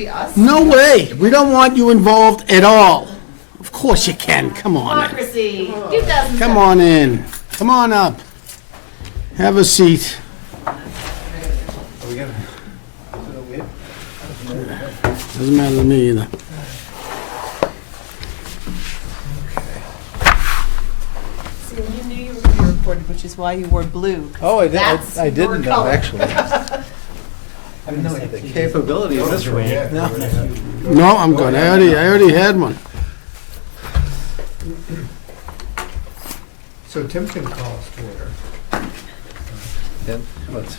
be us. No way. We don't want you involved at all. Of course you can. Come on in. Democracy, 2007. Come on in. Come on up. Have a seat. Doesn't matter to me either. See, you knew you were going to be recorded, which is why you wore blue. Oh, I That's I didn't your know, color. actually. I didn't know we had the capability of this room. No. No, I'm good. I already had one. So Tim can call us to order. Then, That's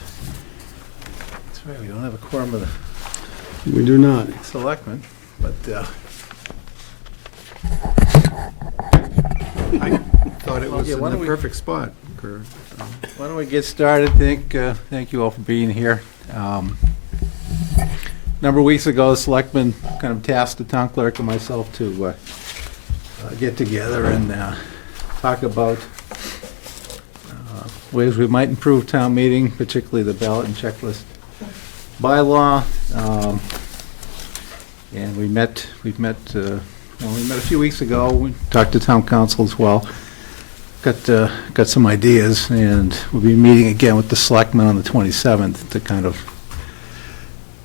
right, we don't have a quorum of We do not. the selectmen, but I thought it was yeah, in why the don't we- perfect spot. why don't we get started? Thank you all for being here. A number of weeks ago, the selectmen kind of tasked the town clerk and myself to get together and talk about ways we might improve town meeting, particularly the ballot and checklist bylaw. And we met a few weeks ago. We talked to town council as well. Got some ideas, and we'll be meeting again with the selectmen on the 27th to kind of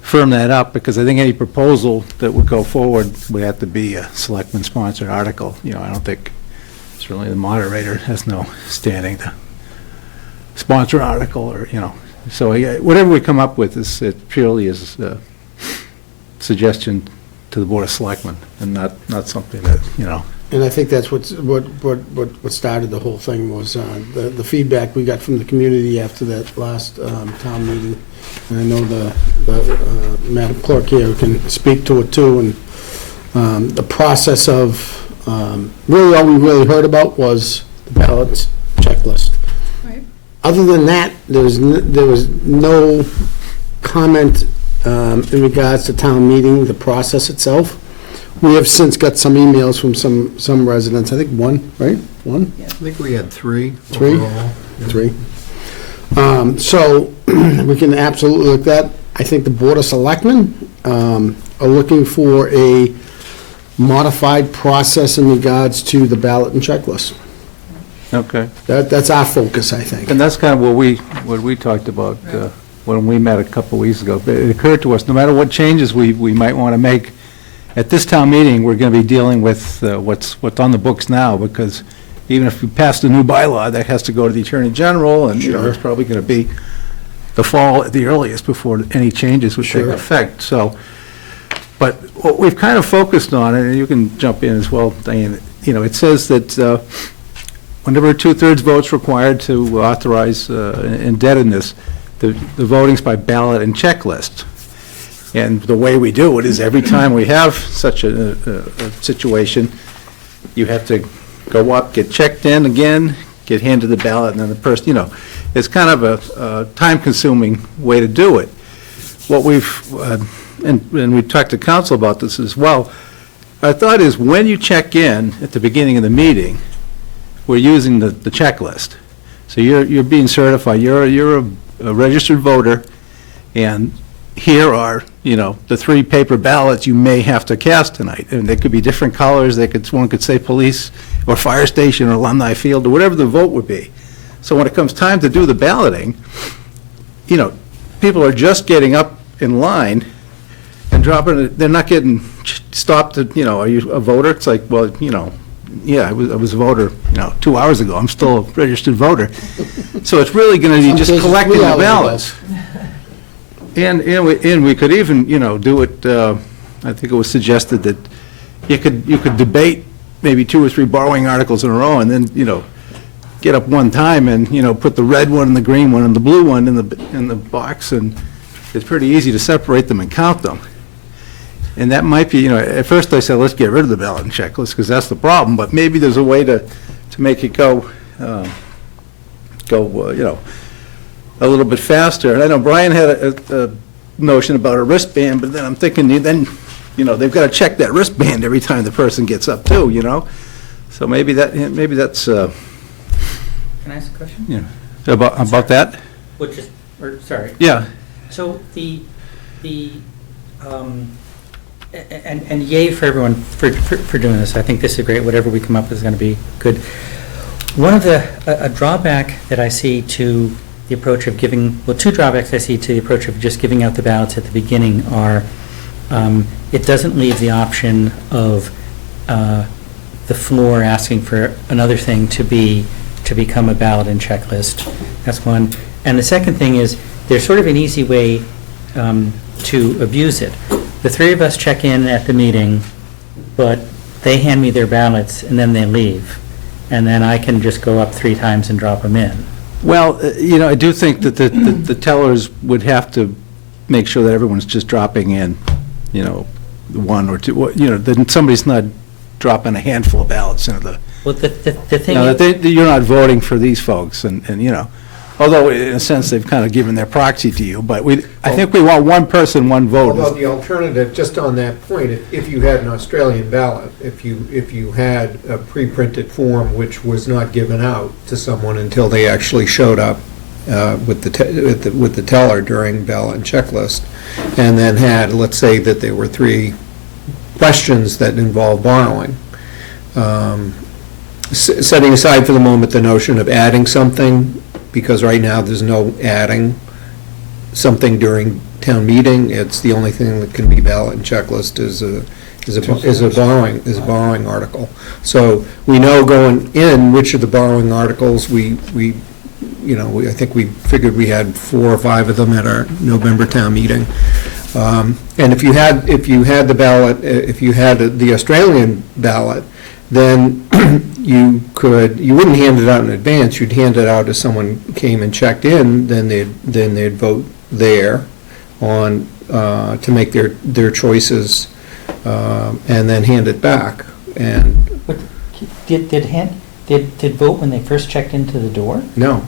firm that up, because I think any proposal that would go forward would have to be a selectman-sponsored article. You know, I don't think, certainly the moderator has no standing to sponsor an article, or, you know. So whatever we come up with it purely is a suggestion to the Board of Selectmen, and not something that, you know. And I think that's what started the whole thing was the feedback we got from the community after that last town meeting. And I know the Madam Clerk here can speak to it too. And the process of, really all we really heard about was the ballot checklist. Right. Other than that, there was no comment in regards to town meeting, the process itself. We have since got some emails from some residents, I think one, right? One? I think we had three. Three? overall. Three. So we can absolutely look at that. I think the Board of Selectmen are looking for a modified process in regards to the ballot and checklist. Okay. That's our focus, I think. And that's kind of what we talked about when we met a couple weeks ago. But it occurred to us, no matter what changes we might want to make, at this town meeting, we're going to be dealing with what's on the books now, because even if we pass the new bylaw, that has to go to the Attorney General, and, you know, Sure. it's probably going to be the fall at the earliest before any changes would take Sure. effect. So, but what we've kind of focused on, and you can jump in as well, Diane, you know, it says that whenever 2/3 votes required to authorize indebtedness, the voting's by ballot and checklist. And the way we do it is every time we have such a situation, you have to go up, get checked in again, get handed the ballot, and then the person, you know, it's kind of a time-consuming way to do it. What we've, and we talked to council about this as well, our thought is when you check in at the beginning of the meeting, we're using the checklist. So you're being certified, you're a registered voter, and here are, you know, the 3 paper ballots you may have to cast tonight. And they could be different colors. One could say police or fire station or alumni field or whatever the vote would be. So when it comes time to do the balloting, you know, people are just getting up in line and dropping it. They're not getting stopped at, you know, are you a voter? It's like, well, you know, yeah, I was a voter, you know, 2 hours ago. I'm still a registered voter. So it's really going to be just collecting the ballots. And we could even, you know, do it, I think it was suggested that you could debate maybe 2 or 3 borrowing articles in a row, and then, you know, get up one time and, you know, put the red one and the green one and the blue one in the box, and it's pretty easy to separate them and count them. And that might be, you know, at first I said, let's get rid of the ballot and checklist, because that's the problem, but maybe there's a way to make it go, you know, a little bit faster. And I know Brian had a notion about a wristband, but then I'm thinking, then, you know, they've got to check that wristband every time the person gets up too, you know? So maybe that's, Can I ask a question? yeah, about that? Which is, or, sorry. Yeah. So the And yay for everyone for doing this. I think this is great. Whatever we come up with is going to be good. One of a drawback that I see to the approach of giving, well, two drawbacks I see to the approach of just giving out the ballots at the beginning are it doesn't leave the option of the floor asking for another thing to become a ballot and checklist. That's one. And the second thing is there's sort of an easy way to abuse it. The three of us check in at the meeting, but they hand me their ballots and then they leave. And then I can just go up 3 times and drop them in. Well, I do think that the tellers would have to make sure that everyone's just dropping in, 1 or 2, that somebody's not dropping a handful of ballots into the, Well, the thing that you're not voting for these folks, and although in a sense they've kind of given their proxy to you, but I think we want one person, one vote. Although the alternative, just on that point, if you had an Australian ballot, if you had a pre-printed form which was not given out to someone until they actually showed up with the teller during ballot and checklist, and then had, let's say that there were 3 questions that involved borrowing, setting aside for the moment the notion of adding something, because right now there's no adding something during town meeting. It's the only thing that can be ballot and checklist is a borrowing article. So we know going in which of the borrowing articles I think we figured we had 4 or 5 of them at our November town meeting. And if you had the ballot, if you had the Australian ballot, then you wouldn't hand it out in advance. You'd hand it out as someone came and checked in. Then they'd vote there on to make their choices, and then hand it back. And But did vote when they first checked into the door? no,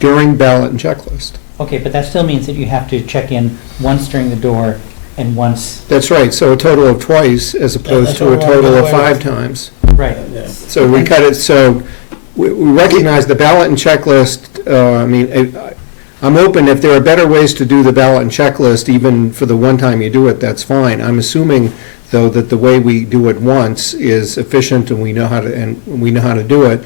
during ballot and checklist. Okay, but that still means that you have to check in once during the door and once, That's right. So a total of twice as opposed to a total of 5 times. right. So we cut it, so we recognize the ballot and checklist, I'm open, if there are better ways to do the ballot and checklist, even for the one time you do it, that's fine. I'm assuming, though, that the way we do it once is efficient and we know how to do it.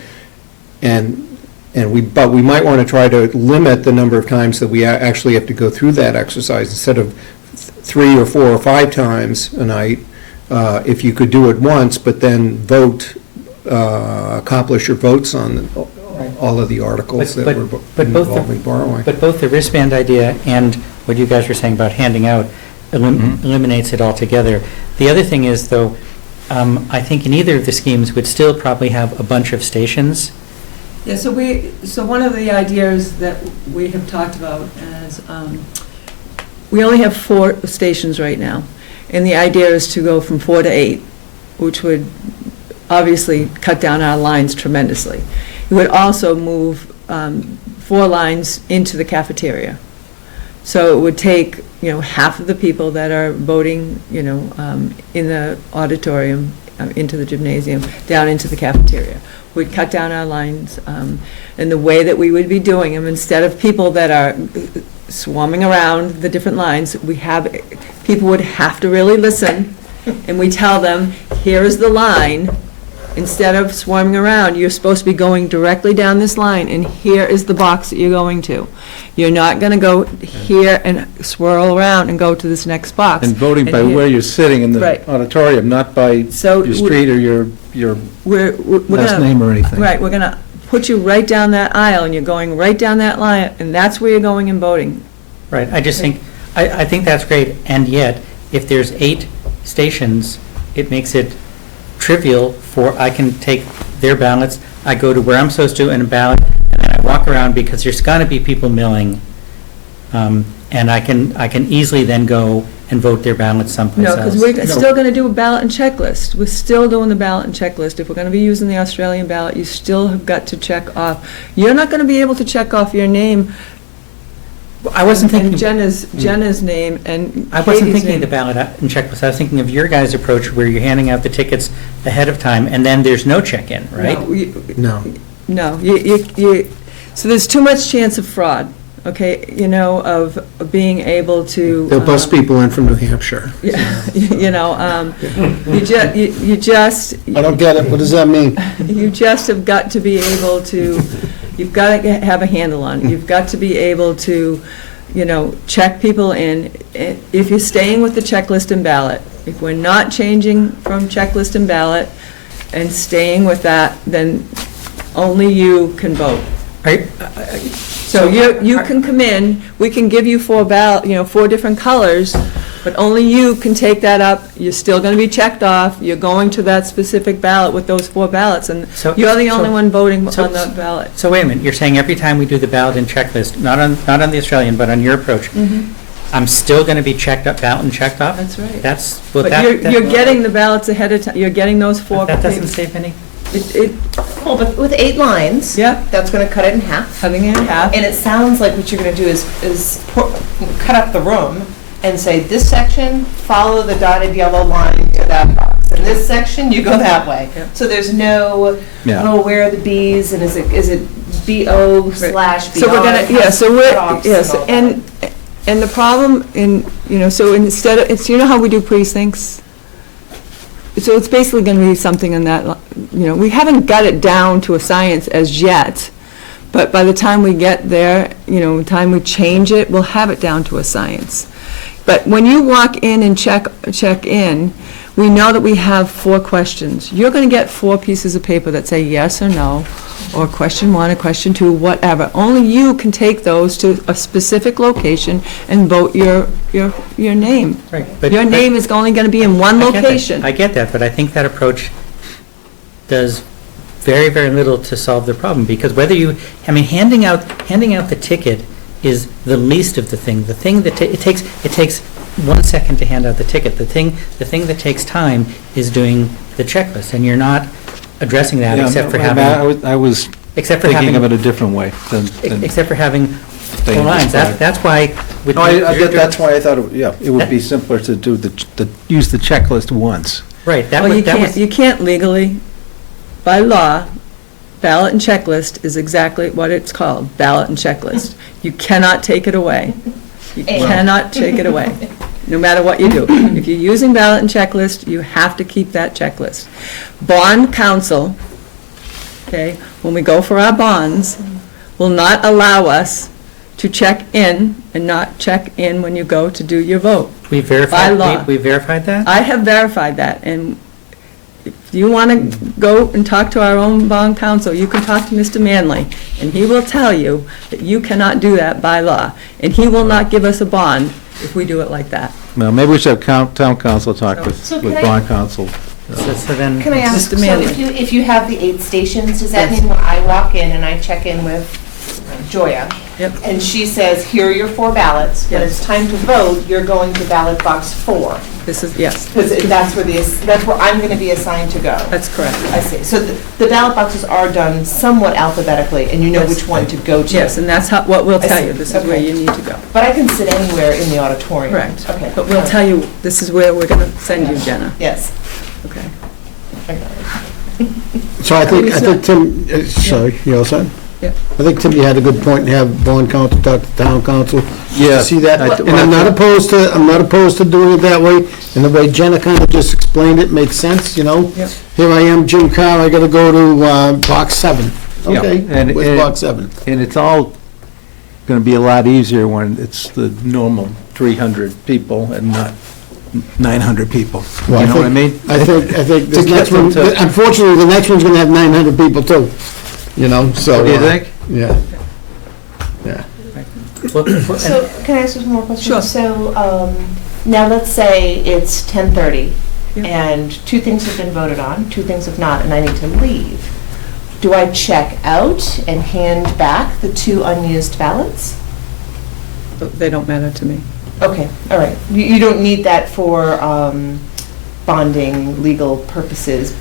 But we might want to try to limit the number of times that we actually have to go through that exercise instead of 3 or 4 or 5 times a night. If you could do it once, but then accomplish your votes on all of the articles that were involving borrowing. But both the wristband idea and what you guys were saying about handing out eliminates it altogether. The other thing is, though, I think in either of the schemes would still probably have a bunch of stations. Yeah, so one of the ideas that we have talked about is, we only have 4 stations right now, and the idea is to go from 4 to 8, which would obviously cut down our lines tremendously. It would also move 4 lines into the cafeteria. So it would take, half of the people that are voting, in the auditorium, into the gymnasium, down into the cafeteria. We'd cut down our lines, and the way that we would be doing them, instead of people that are swarming around the different lines, people would have to really listen, and we tell them, here is the line. Instead of swarming around, you're supposed to be going directly down this line, and here is the box that you're going to. You're not going to go here and swirl around and go to this next box. And voting by where you're sitting in the Right. auditorium, not by your street or your We're last gonna- name or anything. Right, we're going to put you right down that aisle, and you're going right down that line, and that's where you're going and voting. Right, I just think, I think that's great, and yet, if there's 8 stations, it makes it trivial I can take their ballots, I go to where I'm supposed to and ballot, and then I walk around because there's got to be people milling, and I can easily then go and vote their ballots someplace No, else. because we're still going to do a ballot and checklist. We're still doing the ballot and checklist. If we're going to be using the Australian ballot, you still have got to check off. You're not going to be able to check off your name. I wasn't thinking. And Jenna's name and I wasn't Katie's thinking of the name. ballot and checklist. I was thinking of your guys' approach where you're handing out the tickets ahead of time, and then there's no check-in, right? No, No. No, so there's too much chance of fraud. okay, of being able to. They'll bus people in from New Hampshire. Yeah, you just. I don't get it, what does that mean? You just have got to be able to, you've got to have a handle on it. You've got to be able to, check people in. If you're staying with the checklist and ballot, if we're not changing from checklist and ballot and staying with that, then only you can vote. So you can come in, we can give you 4 different colors, but only you can take that up. You're still going to be checked off. You're going to that specific ballot with those 4 ballots, and you're the only one voting on the ballot. So wait a minute, you're saying every time we do the ballot and checklist, not on the Australian, but on your approach, I'm still going to be checked up, ballot and checked off? That's right. Well, But you're getting the ballots ahead of time. You're getting those 4. That doesn't save any? Well, but with 8 lines, Yeah. that's going to cut it in half. Cutting it in half. And it sounds like what you're going to do is cut up the room and say, this section, follow the dotted yellow line to that box. And this section, you go that way. Yeah. So there's no, Yeah. oh, where are the Bs, and is it BO/BR? So we're gonna, yes, and the problem so instead of, it's, how we do precincts? So it's basically gonna be something in that, we haven't got it down to a science as yet, but by the time we get there, the time we change it, we'll have it down to a science. But when you walk in and check in, we know that we have 4 questions. You're gonna get 4 pieces of paper that say yes or no, or question 1 or question 2, whatever. Only you can take those to a specific location and vote your name. Right. But Your name is only going to be in one location. I get that, but I think that approach does very, very little to solve the problem, because handing out the ticket is the least of the thing. The thing that it takes 1 second to hand out the ticket. The thing that takes time is doing the checklist, and you're not addressing that except for having. I was Except for thinking having. of it a different way than. Except for having Staying 4 lines. described. That's why. with No, your- that's why I thought, it would be simpler to do use the checklist once. Right, that Well, was. you can't legally, by law, ballot and checklist is exactly what it's called, ballot and checklist. You cannot take it away. You cannot take it away, no matter what you do. If you're using ballot and checklist, you have to keep that checklist. Bond counsel, okay, when we go for our bonds, will not allow us to check in and not check in when you go to do your vote. We verified. By law. We verified that. I have verified that, and if you want to go and talk to our own bond counsel, you can talk to Mr. Manley, and he will tell you that you cannot do that by law, and he will not give us a bond if we do it like that. Well, maybe we should have town council talk So with can I- bond council. So then. Can I ask, Mr. so Manley. if you have the 8 stations, does that Yes. mean when I walk in and I check in with Joya, Yep. and she says, here are your 4 ballots, when Yes. it's time to vote, you're going to ballot box 4? This is, yes, Because that's where I'm going to be assigned to go. that's correct. I see. So the ballot boxes are done somewhat alphabetically, and you know Yes. which one to go to. Yes, and that's what we'll I tell see. you, this is where Okay. you need to go. But I can sit anywhere in the auditorium. Correct. Okay. But we'll tell you, this is where we're going to send you, Jenna. Yes. Okay. I got it. So I think Tim, sorry, you all set? Yeah. I think, Tim, you had a good point, and have bond council talk to town council. Yeah. See that? I- And I'm not opposed to doing it that way, and the way Jenna kind of just explained it makes sense, Yep. Here I am, Jim Carr, I gotta go to box 7. Yeah, Okay, and- where's and- box 7? And it's all going to be a lot easier when it's the normal 300 people and not 900 people. You Well, know what I mean? I think this To next get them one, to- unfortunately, the next one's gonna have 900 people too, so. Do you think? Yeah. Yeah. So can I ask you one more question? Sure. So now let's say it's 10:30 Yeah. and 2 things have been voted on, 2 things have not, and I need to leave. Do I check out and hand back the 2 unused ballots? They don't matter to me. Okay, all right. You don't need that for bonding, legal purposes?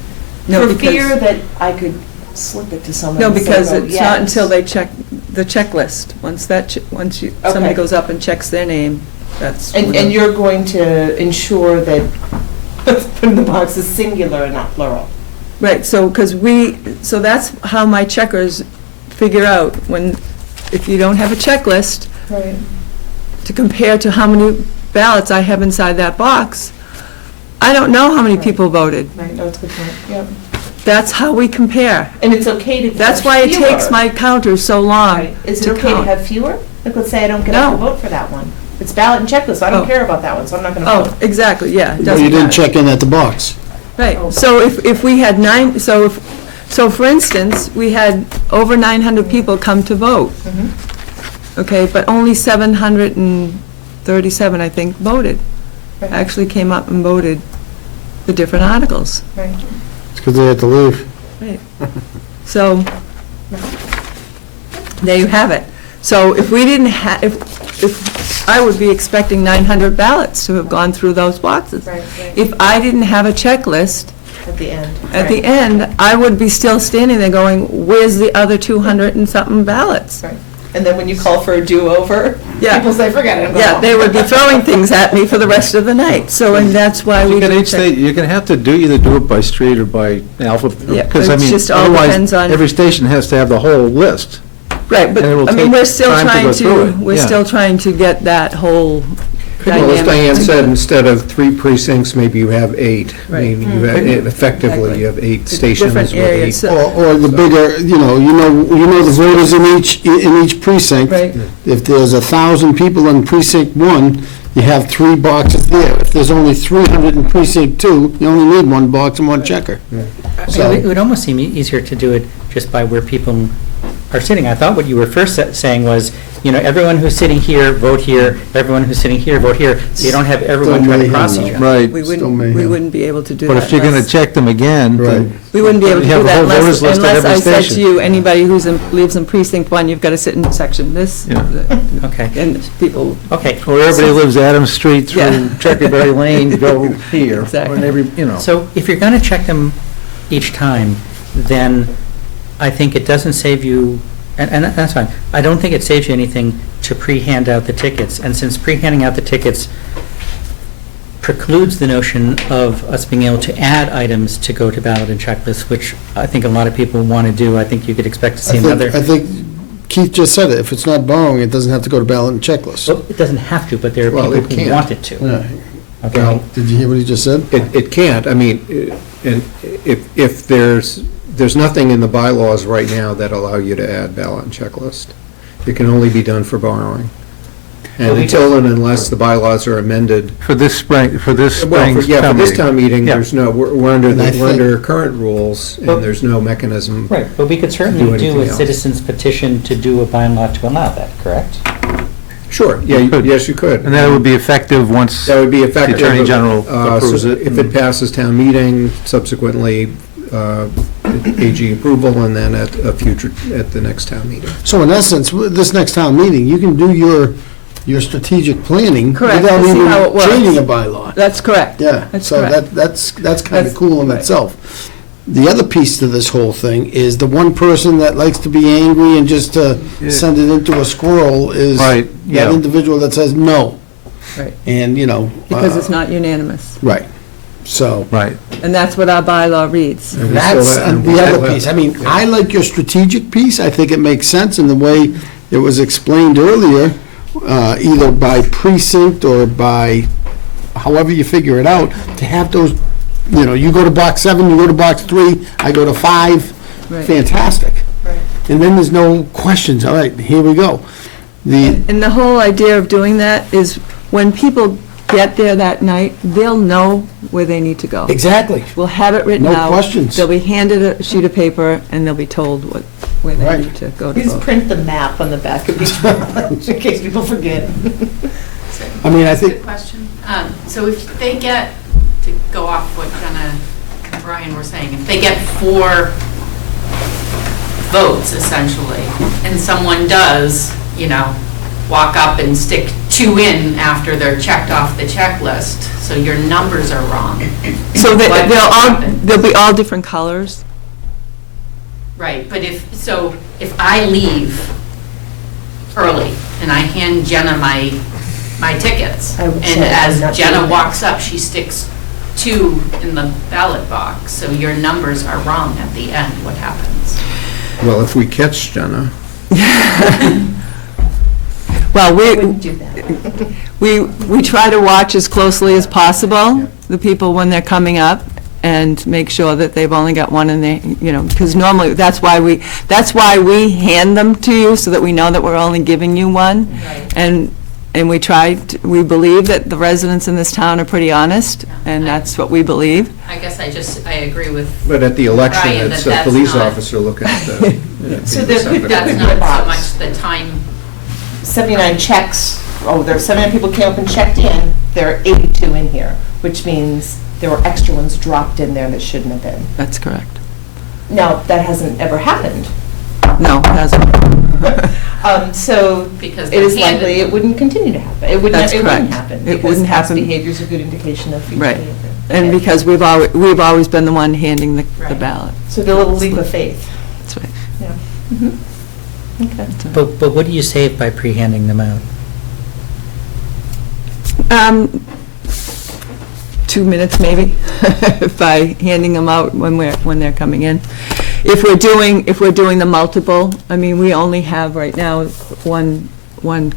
No, For because- fear that I could slip it to someone No, and say, because "Vote it's not yes." until they check the checklist. Once somebody Okay. goes up and checks their name, that's. And you're going to ensure that the box is singular and not plural? Right, so, so that's how my checkers figure out when if you don't have a checklist Right. to compare to how many ballots I have inside that box, I don't know how many Right. people voted. Right, no, it's a good point, yep. That's how we compare. And it's okay to have That's why it fewer. takes my counter so long Right. Is it to okay to count. have fewer? Like, let's say I don't get up to No. vote for that one. It's ballot and checklist, I Oh. don't care about that one, so I'm not gonna Oh, vote. exactly, yeah, it Well, doesn't you didn't matter. check in at the box. Right, Oh. so if we had so for instance, we had over 900 people come to vote, Mhm. okay, but only 737, I think, voted, Right. actually came up and voted the different articles. Right. It's because they had to leave. Right. So, there you have it. So if we didn't have, if, I would be expecting 900 ballots to have gone through those boxes. Right, right, If I didn't have a checklist, at the end. at the Right. end, I would be still standing there going, where's the other 200 and something ballots? Right. And then when you call for a do-over, Yeah. people say, forget it, I'm going Yeah, home." they would be throwing things at me for the rest of the night, so, and that's why we. You can do each state, you're gonna have to either do it by street or by alphabet, Yeah, because I it's mean, just all otherwise, depends on- every station has to have the whole list. Right, but, and it will I mean, take we're still time to trying go through it, we're yeah. still trying to get that whole Well, as Diane dynamic. said, instead of 3 precincts, maybe you have 8. Right. Maybe you have, effectively, you have 8 stations Different with areas, 8. so- Or the bigger, you know the voters in each precinct. Right, If there's 1,000 people in precinct 1, you have 3 boxes there. If there's only 300 in precinct 2, you only need 1 box and 1 checker. So- It would almost seem easier to do it just by where people are sitting. I thought what you were first saying was, everyone who's sitting here, vote here, everyone who's sitting here, vote here, so you don't have everyone trying to cross each other. Right. we Still wouldn't, we mayhem. wouldn't be able to do that. But if you're gonna unless- check them again, then We wouldn't be able to You do have a that whole voters list at unless every I said to station. you, anybody lives in precinct 1, you've got to sit in section this, Yeah. Okay, and people, okay. or everybody lives Adams Street Yeah. through Checkerberry Lane, go here. Exactly. And every, So if you're going to check them each time, then I think it doesn't save you, and that's fine, I don't think it saves you anything to pre-hand out the tickets. And since pre-handing out the tickets precludes the notion of us being able to add items to go to ballot and checklist, which I think a lot of people want to do, I think you could expect to see another. I think Keith just said it. If it's not borrowing, it doesn't have to go to ballot and checklist. Well, it doesn't have to, but there are Well, people it who can't. want it to. Yeah. Okay? Well, Did you hear what he just said? It can't, I mean, and if there's nothing in the bylaws right now that allow you to add ballot and checklist. It can only be done for borrowing. Well, And we until and unless the bylaws are amended. for this spring, Well, for spring's yeah, for town this meeting. town meeting, Yeah. there's no, we're under, And I we're under think- current rules, Well- and there's no mechanism. Right, but we could Do certainly anything do a else. citizen's petition to do a bylaw to allow that, correct? Sure, yeah, You could. yes, you could. And that would be effective once That would be the effective. Attorney General so approves it. If it passes town meeting, subsequently AG approval, and then at the next town meeting. So in essence, with this next town meeting, you can do your strategic planning Correct, without to see how it even works. changing a bylaw. that's correct. Yeah, That's so correct. that's kind of That's- cool in right. itself. The other piece to this whole thing is the one person that likes to be angry and just to Yeah. send it into a squirrel is Right, that yeah. individual that says no. Right. And, Because it's not unanimous, Right, so. Right. and that's what our bylaw reads. And we That's still have- and we the still other have- piece. I mean, I like your strategic piece. I think it makes sense in the way it was explained earlier, either by precinct or by however you figure it out, to have those, you go to box 7, you go to box 3, I go to 5, Right. fantastic. Right. And then there's no questions. All right, here we go. And the whole idea of doing that is when people get there that night, they'll know where they need to go. Exactly. We'll have it written No out. questions. They'll be handed a sheet of paper, and they'll be told where they Right. need to go to Just vote. print the map on the back of each ballot, in case people forget. I mean, I That's a think, good question. So if they get, to go off what Jenna and Brian were saying, if they get 4 votes essentially, and someone does, walk up and stick 2 in after they're checked off the checklist, so your numbers are wrong. So What they'll happens? be all different colors? Right, but if I leave early and I hand Jenna my tickets, I would and say I'm not as Jenna doing that. walks up, she sticks 2 in the ballot box, so your numbers are wrong at the end, what happens? Well, if we catch Jenna, Well, I wouldn't do that. we try to watch as closely as possible, the people when they're coming up, and make sure that they've only got one in there, you know, because normally, that's why we hand them to you, so that we know that we're only giving you one. Right. And we believe that the residents in this town are pretty honest, and that's what we believe. I guess I agree with, But at the election, Brian, it's that a police that's not- officer looking at the. So there could that's be a not so box. much the time. 79 checks, there's 79 people came up and checked in, there are 82 in here, which means there were extra ones dropped in there that shouldn't have been. That's correct. Now, that hasn't ever happened. No, it hasn't. So Because it is they're handed- likely it wouldn't continue to happen. It That's wouldn't correct. happen. It wouldn't Because happen. past behavior is a good indication of future Right. behavior. And Okay. because we've always been the one handing the Right. ballot. So the little leap of faith. That's right. Yeah. Mhm. Okay. That's right. But what do you save by pre-handing them out? 2 minutes maybe, by handing them out when they're coming in. If we're doing the multiple, I mean, we only have right now one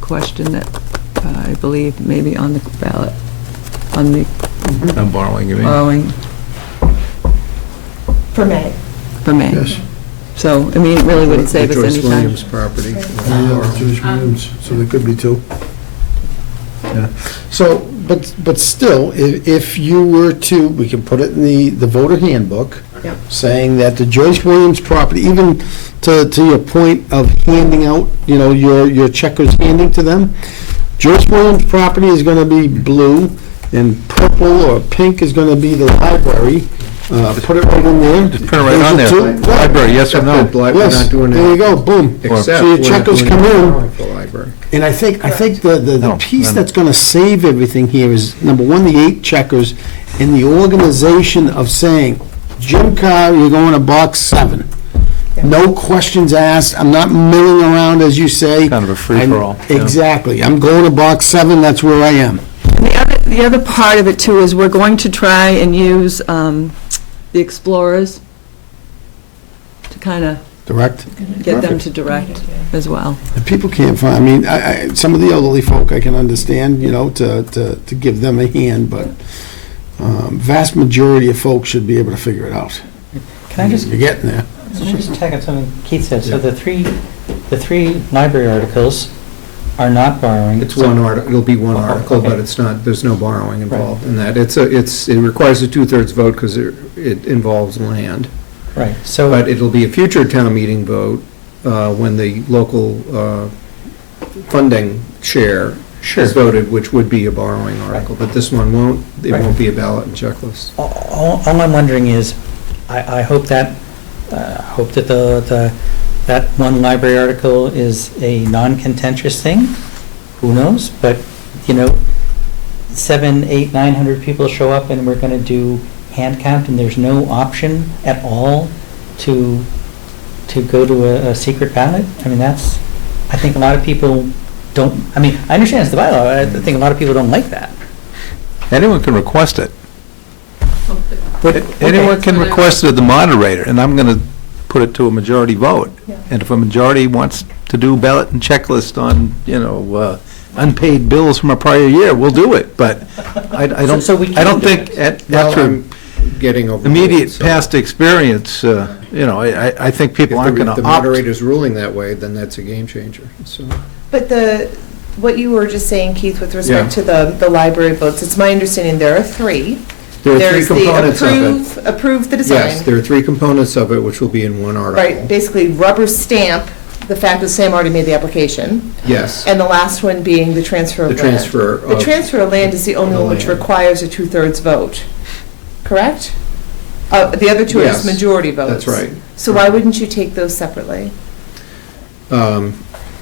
question that I believe maybe on the ballot, on the I'm borrowing, you mean? borrowing For May. for May. Yes. So, I mean, it really wouldn't save us The any Joyce time. Williams property. Yeah, Jewish Williams, so there could be two. Yeah. So, but still, if you were to, we can put it in the voter handbook, Yep. saying that the Joyce Williams property, even to your point of handing out, you know, your checkers handing to them, Joyce Williams property is gonna be blue, and purple or pink is gonna be the library. Put it right in there. Just put it right on there. Those are two- Library, yes or no? We're Yes, not doing there you it, go, boom. except So your we're not checkers doing come it in. for the library. And I think the No, piece then- that's gonna save everything here is, number one, the 8 checkers, and the organization of saying, Jim Carr, you're going to box 7. No questions asked, I'm not milling around, as you say. Kind of a free-for-all, I'm- yeah. Exactly, I'm going to box 7, that's where I am. And the other part of it too is we're going to try and use the Explorers to kind of Direct? get them Perfect. to direct as well. If people can't find, I mean, some of the elderly folk I can understand, you know, to give them a hand, but vast majority of folks should be able to figure it out. Can I just You're getting there. just tack on something Keith said? So the three library articles are not borrowing. It's one article, it'll be one Oh, article, but okay. it's not, there's no borrowing involved in that. It requires a 2/3 vote because it involves land. Right, so. But it'll be a future town meeting vote when the local funding share Sure. is voted, which would be a borrowing article. But this one won't, it Right. won't be a ballot and checklist. All I'm wondering is, I hope that, that one library article is a non-contentious thing. Who knows? But, 700, 800, 900 people show up and we're going to do hand count and there's no option at all to go to a secret ballot. I mean, I think a lot of people don't, I mean, I understand it's the bylaw, I think a lot of people don't like that. Anyone can request it. But, Anyone can request it of the moderator, and I'm going to put it to a majority vote. Yeah. And if a majority wants to do ballot and checklist on, unpaid bills from a prior year, we'll do it. But I don't, So we I don't can do think it. after I'm getting over. immediate past experience, I think people aren't going If to the opt. moderator's ruling that way, then that's a game changer, so. But what you were just saying, Keith, with respect Yeah. to the library votes, it's my understanding there are 3. There are 3 There's the components of it. approve the Yes, design. there are 3 components of it, which will be in one article. Right, basically rubber stamp the fact that Sam already made the application, Yes. and the last one being the transfer of The land. transfer The of- transfer of land is the only the one which land. requires a 2/3 vote, correct? The other two are just Yes, majority votes. That's right. So why wouldn't you take those separately,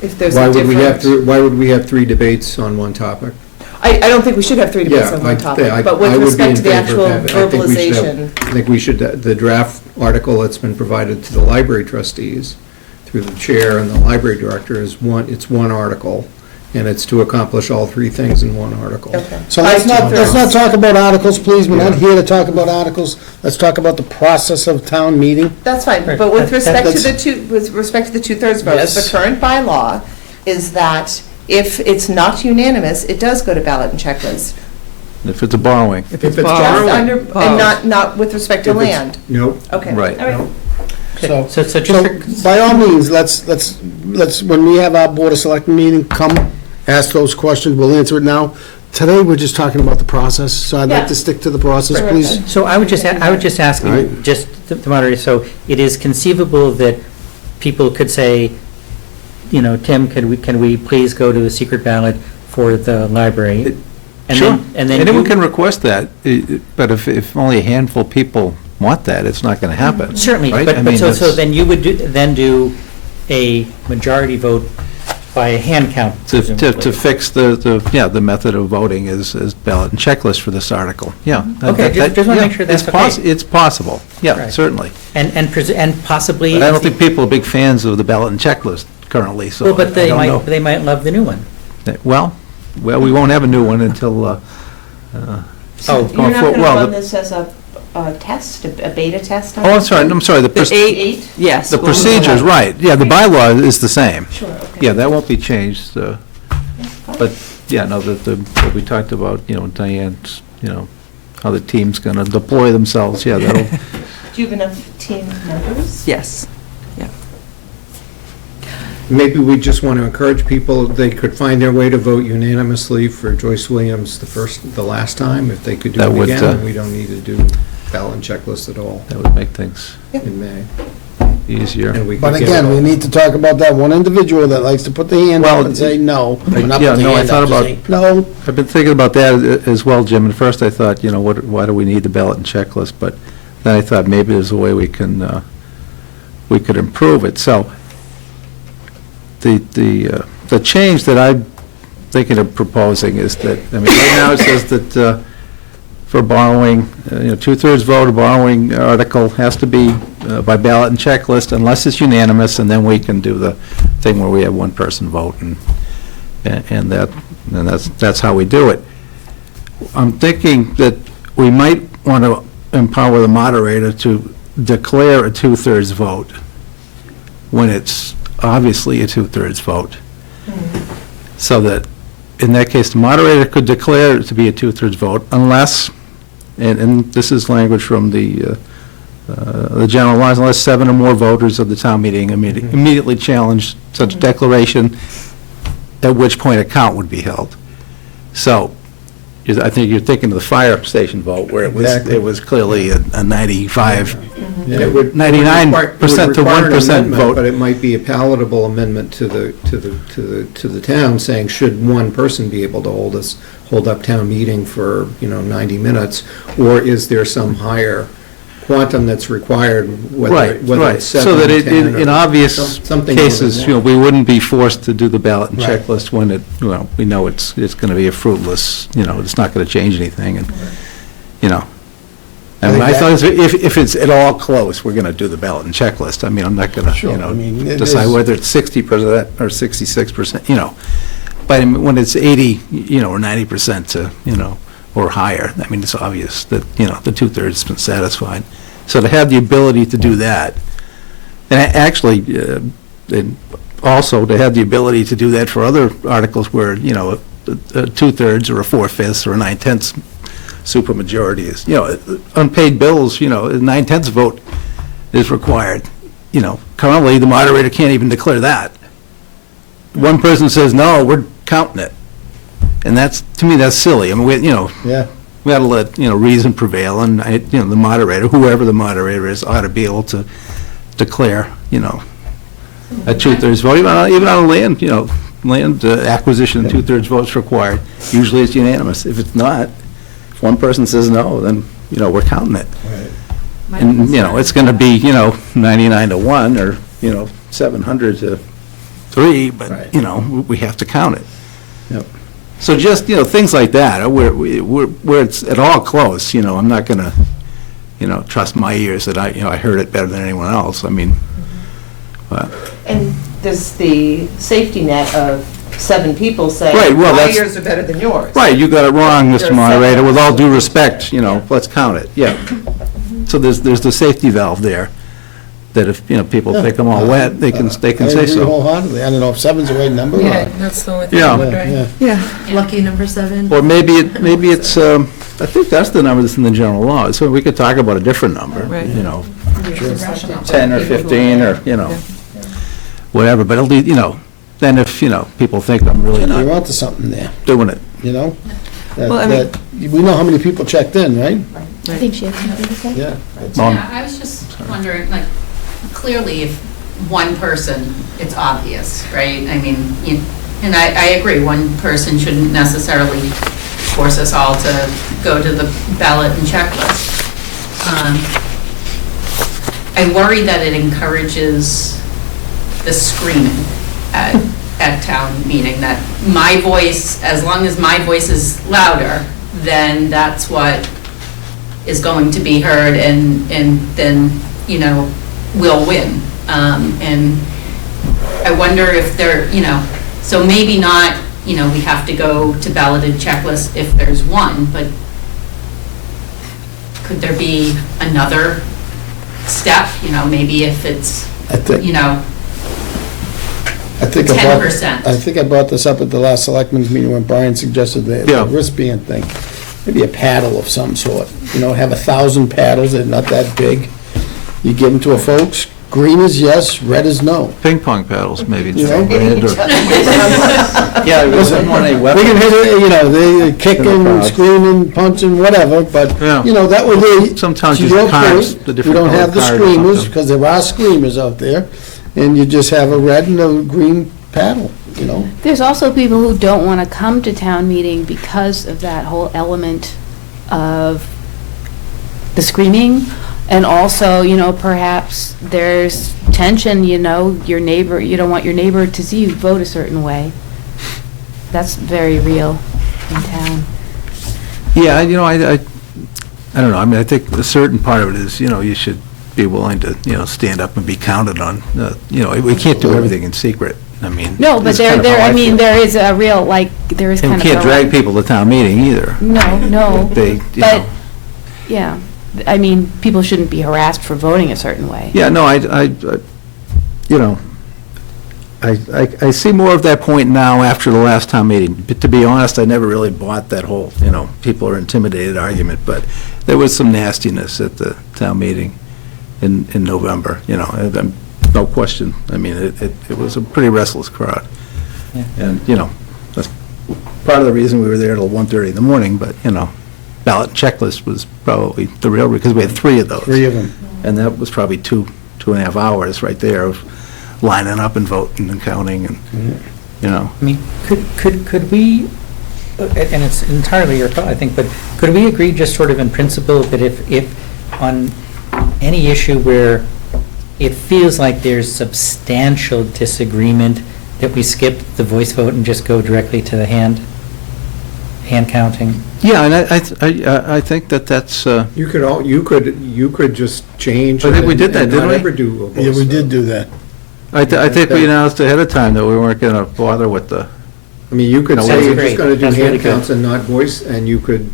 if there's Why a would we have, different? why would we have 3 debates on one topic? I don't think we should have 3 debates Yeah, on one I- topic, I- but with I would be respect in to the favor actual of having- I think we should have- verbalization. I think we should, the draft article that's been provided to the library trustees through the chair and the library director is it's one article, and it's to accomplish all 3 things in one article. Okay. So let's not talk about articles, please, we're not Yeah. here to talk about articles, let's talk about the process of town meeting. That's fine, Right, but with that- respect to that's- the with respect to the 2/3 vote, Yes. the current bylaw is that If it's not unanimous, it does go to ballot and checklist. If it's a borrowing. If it's Just borrowed, under, and not with respect to If it's- land. Nope. Okay. Right. All right. so, So just so for- by all means, let's, when we have our Board of Selectmen meeting, come, ask those questions, we'll answer it now. Today, we're just talking about the process, so I'd like Yeah. to stick to the process, Sure. please. So I would just ask, All right. just the moderator, so it is conceivable that people could say, you know, Tim, can we please go to a secret ballot for the library? And Sure. then- And then Anyone you- can request that, but if only a handful of people want that, it's not going to happen. Certainly, right? I but mean, so that's- then you would do a majority vote by a hand count, To presumably. fix the method of voting is ballot and checklist for this article, yeah. Okay, just wanna make sure that's okay. It's possible, yeah, Right. certainly. And possibly. But I don't think people are big fans of the ballot and checklist currently, so Well, I but they don't know. might love the new one. Well, we won't have a new one until, So going you're not for- gonna well, run the- this as a test, a beta test on oh, this? I'm sorry, the The eight, Eight? yes. the we'll- procedures, right, yeah, the bylaw is the same. Sure, okay. Yeah, that won't be changed, but, yeah, no, what we talked about, Diane's, how the team's gonna deploy themselves, yeah, that'll, Do you have enough team members? Yes. Maybe we just want to encourage people, they could find their way to vote unanimously for Joyce Williams the last time, if they could do That it would, again, and we don't need to do ballot and checklist at all that would make things in May. easier. And we could But get again, it we all. need to talk about that one individual that likes to put the hand up Well, and say, no. Or not yeah, put the no, I hand thought up, just about- say, no. I've been thinking about that as well, Jim. At first, I thought, why do we need the ballot and checklist? But then I thought maybe there's a way we could improve it. So the change that I'm thinking of proposing is that, I mean, right now it says that for borrowing, two-thirds vote, a borrowing article has to be by ballot and checklist unless it's unanimous, and then we can do the thing where we have one person vote, and that's how we do it. I'm thinking that we might want to empower the moderator to declare a two-thirds vote when it's obviously a two-thirds vote. So that, in that case, the moderator could declare it to be a two-thirds vote unless, and this is language from the general laws, unless 7 or more voters of the town meeting immediately challenge such declaration, at which point a count would be held. So, I think you're thinking of the fire station vote, where Exactly. it was clearly a 95, And it would- 99% to it would require an 1% amendment, vote. But it might be a palatable amendment to the town, saying, should one person be able to hold up town meeting for, 90 minutes? Or is there some higher quantum that's required, whether it's 7 So that or 10 in or obvious something more than cases, that. we wouldn't be forced to do the ballot and Right. checklist when we know it's going to be a fruitless, it's not going to change anything, and, And I thought if it's at all close, we're going to do the ballot and checklist. I mean, I'm not going Sure, I to, mean, it decide is- whether it's 60% or 66%, But I mean, when it's 80, or 90% to, or higher, I mean, it's obvious that, the two-thirds has been satisfied. So to have the ability to do that, and actually, and also to have the ability to do that for other articles where, a two-thirds or a four-fifths or a nine-tenths supermajority is, unpaid bills, a nine-tenths vote is required. Currently, the moderator can't even declare that. One person says, no, we're counting it. And that's, to me, that's silly. I mean, Yeah. we ought to let, reason prevail, and, the moderator, whoever the moderator is, ought to be able to declare, a two-thirds vote, even on a land acquisition, two-thirds votes required. Usually it's unanimous. If it's not, if one person says no, then, we're counting it. My And, concern- it's gonna be, 99 to 1, or, 700 to 3, but, Right. we have to count it. Yep. So just, things like that, where it's at all close, I'm not gonna, trust my ears that I heard it better than anyone else. I mean, but, And there's the safety net of 7 people saying, Right, well, my that's- ears are better than yours. right, you got it wrong, There's Mr. seven. Moderator, with all due respect, let's count it, yeah. So there's the safety valve there. that if, people think them all wet, they can say I agree so. wholeheartedly. I don't know if seven's the right number. or- Yeah, that's the only thing. Yeah. Yeah. Yeah, Lucky number 7. Or maybe it's, I think that's the number that's in the general law, so we could talk about a different number, Right. 10 or 15 or, whatever, but at least, then if, people think I'm really You're not onto something there, doing it. you know? That- Well, I mean- that- we know how many people checked in, right? I think she had something to say. Yeah. Yeah, I was just wondering, like, clearly if one person, it's obvious, right? I mean, and I agree, one person shouldn't necessarily force us all to go to the ballot and checklist. I worry that it encourages the screaming at town meeting, that my voice, as long as my voice is louder, then that's what is going to be heard, and then, we'll win. And I wonder if there, so maybe not, we have to go to balloted checklist if there's one, but could there be another step, maybe if it's, I think, I think I brought- 10%. I think I brought this up at the last selectmen's meeting when Brian suggested the Yeah. wristband thing. Maybe a paddle of some sort, have 1,000 paddles, they're not that big. You give them to a folks, green is yes, red is no. Ping pong paddles, maybe. You know? Red or- Yeah, it was on a We weapon. can hit it, they kicking, crowd. screaming, punching, whatever, but, Yeah. that would be. Sometimes to just your cards, point, the we different don't have the colored cards or screamers, something. because there are screamers out there, and you just have a red and a green paddle, There's also people who don't want to come to town meeting because of that whole element of the screaming. And also, perhaps there's tension, your neighbor, you don't want your neighbor to see you vote a certain way. That's very real in town. Yeah, I don't know, I mean, I think a certain part of it is, you should be willing to, stand up and be counted on. We can't do everything in secret, I mean. No, but that's kind of how I feel. there is a real, there is And kind we of. can't drag people to town meeting either. No, They, but, yeah, people shouldn't be harassed for voting a certain way. Yeah, no, I see more of that point now after the last town meeting. But to be honest, I never really bought that whole, people are intimidated argument, but there was some nastiness at the town meeting in November, and no question. I mean, it was a pretty restless crowd. Yeah. And, that's part of the reason we were there till 1:30 in the morning, but, ballot checklist was probably the real, because we had 3 of those. 3 of them. And that was probably 2.5 hours right there of lining up and voting and counting and, I mean, could we, and it's entirely your call, I think, but could we agree just sort of in principle that if on any issue where it feels like there's substantial disagreement, that we skip the voice vote and just go directly to the hand counting? yeah, and I think that's, You could just change. I think we did that, and didn't not we? ever do a voice Yeah, we did vote. do that. I think we announced ahead of time that we weren't going to bother with the, I mean, you could No, say that's you're great. just going to do That's really hand good. counts and not voice, and you could,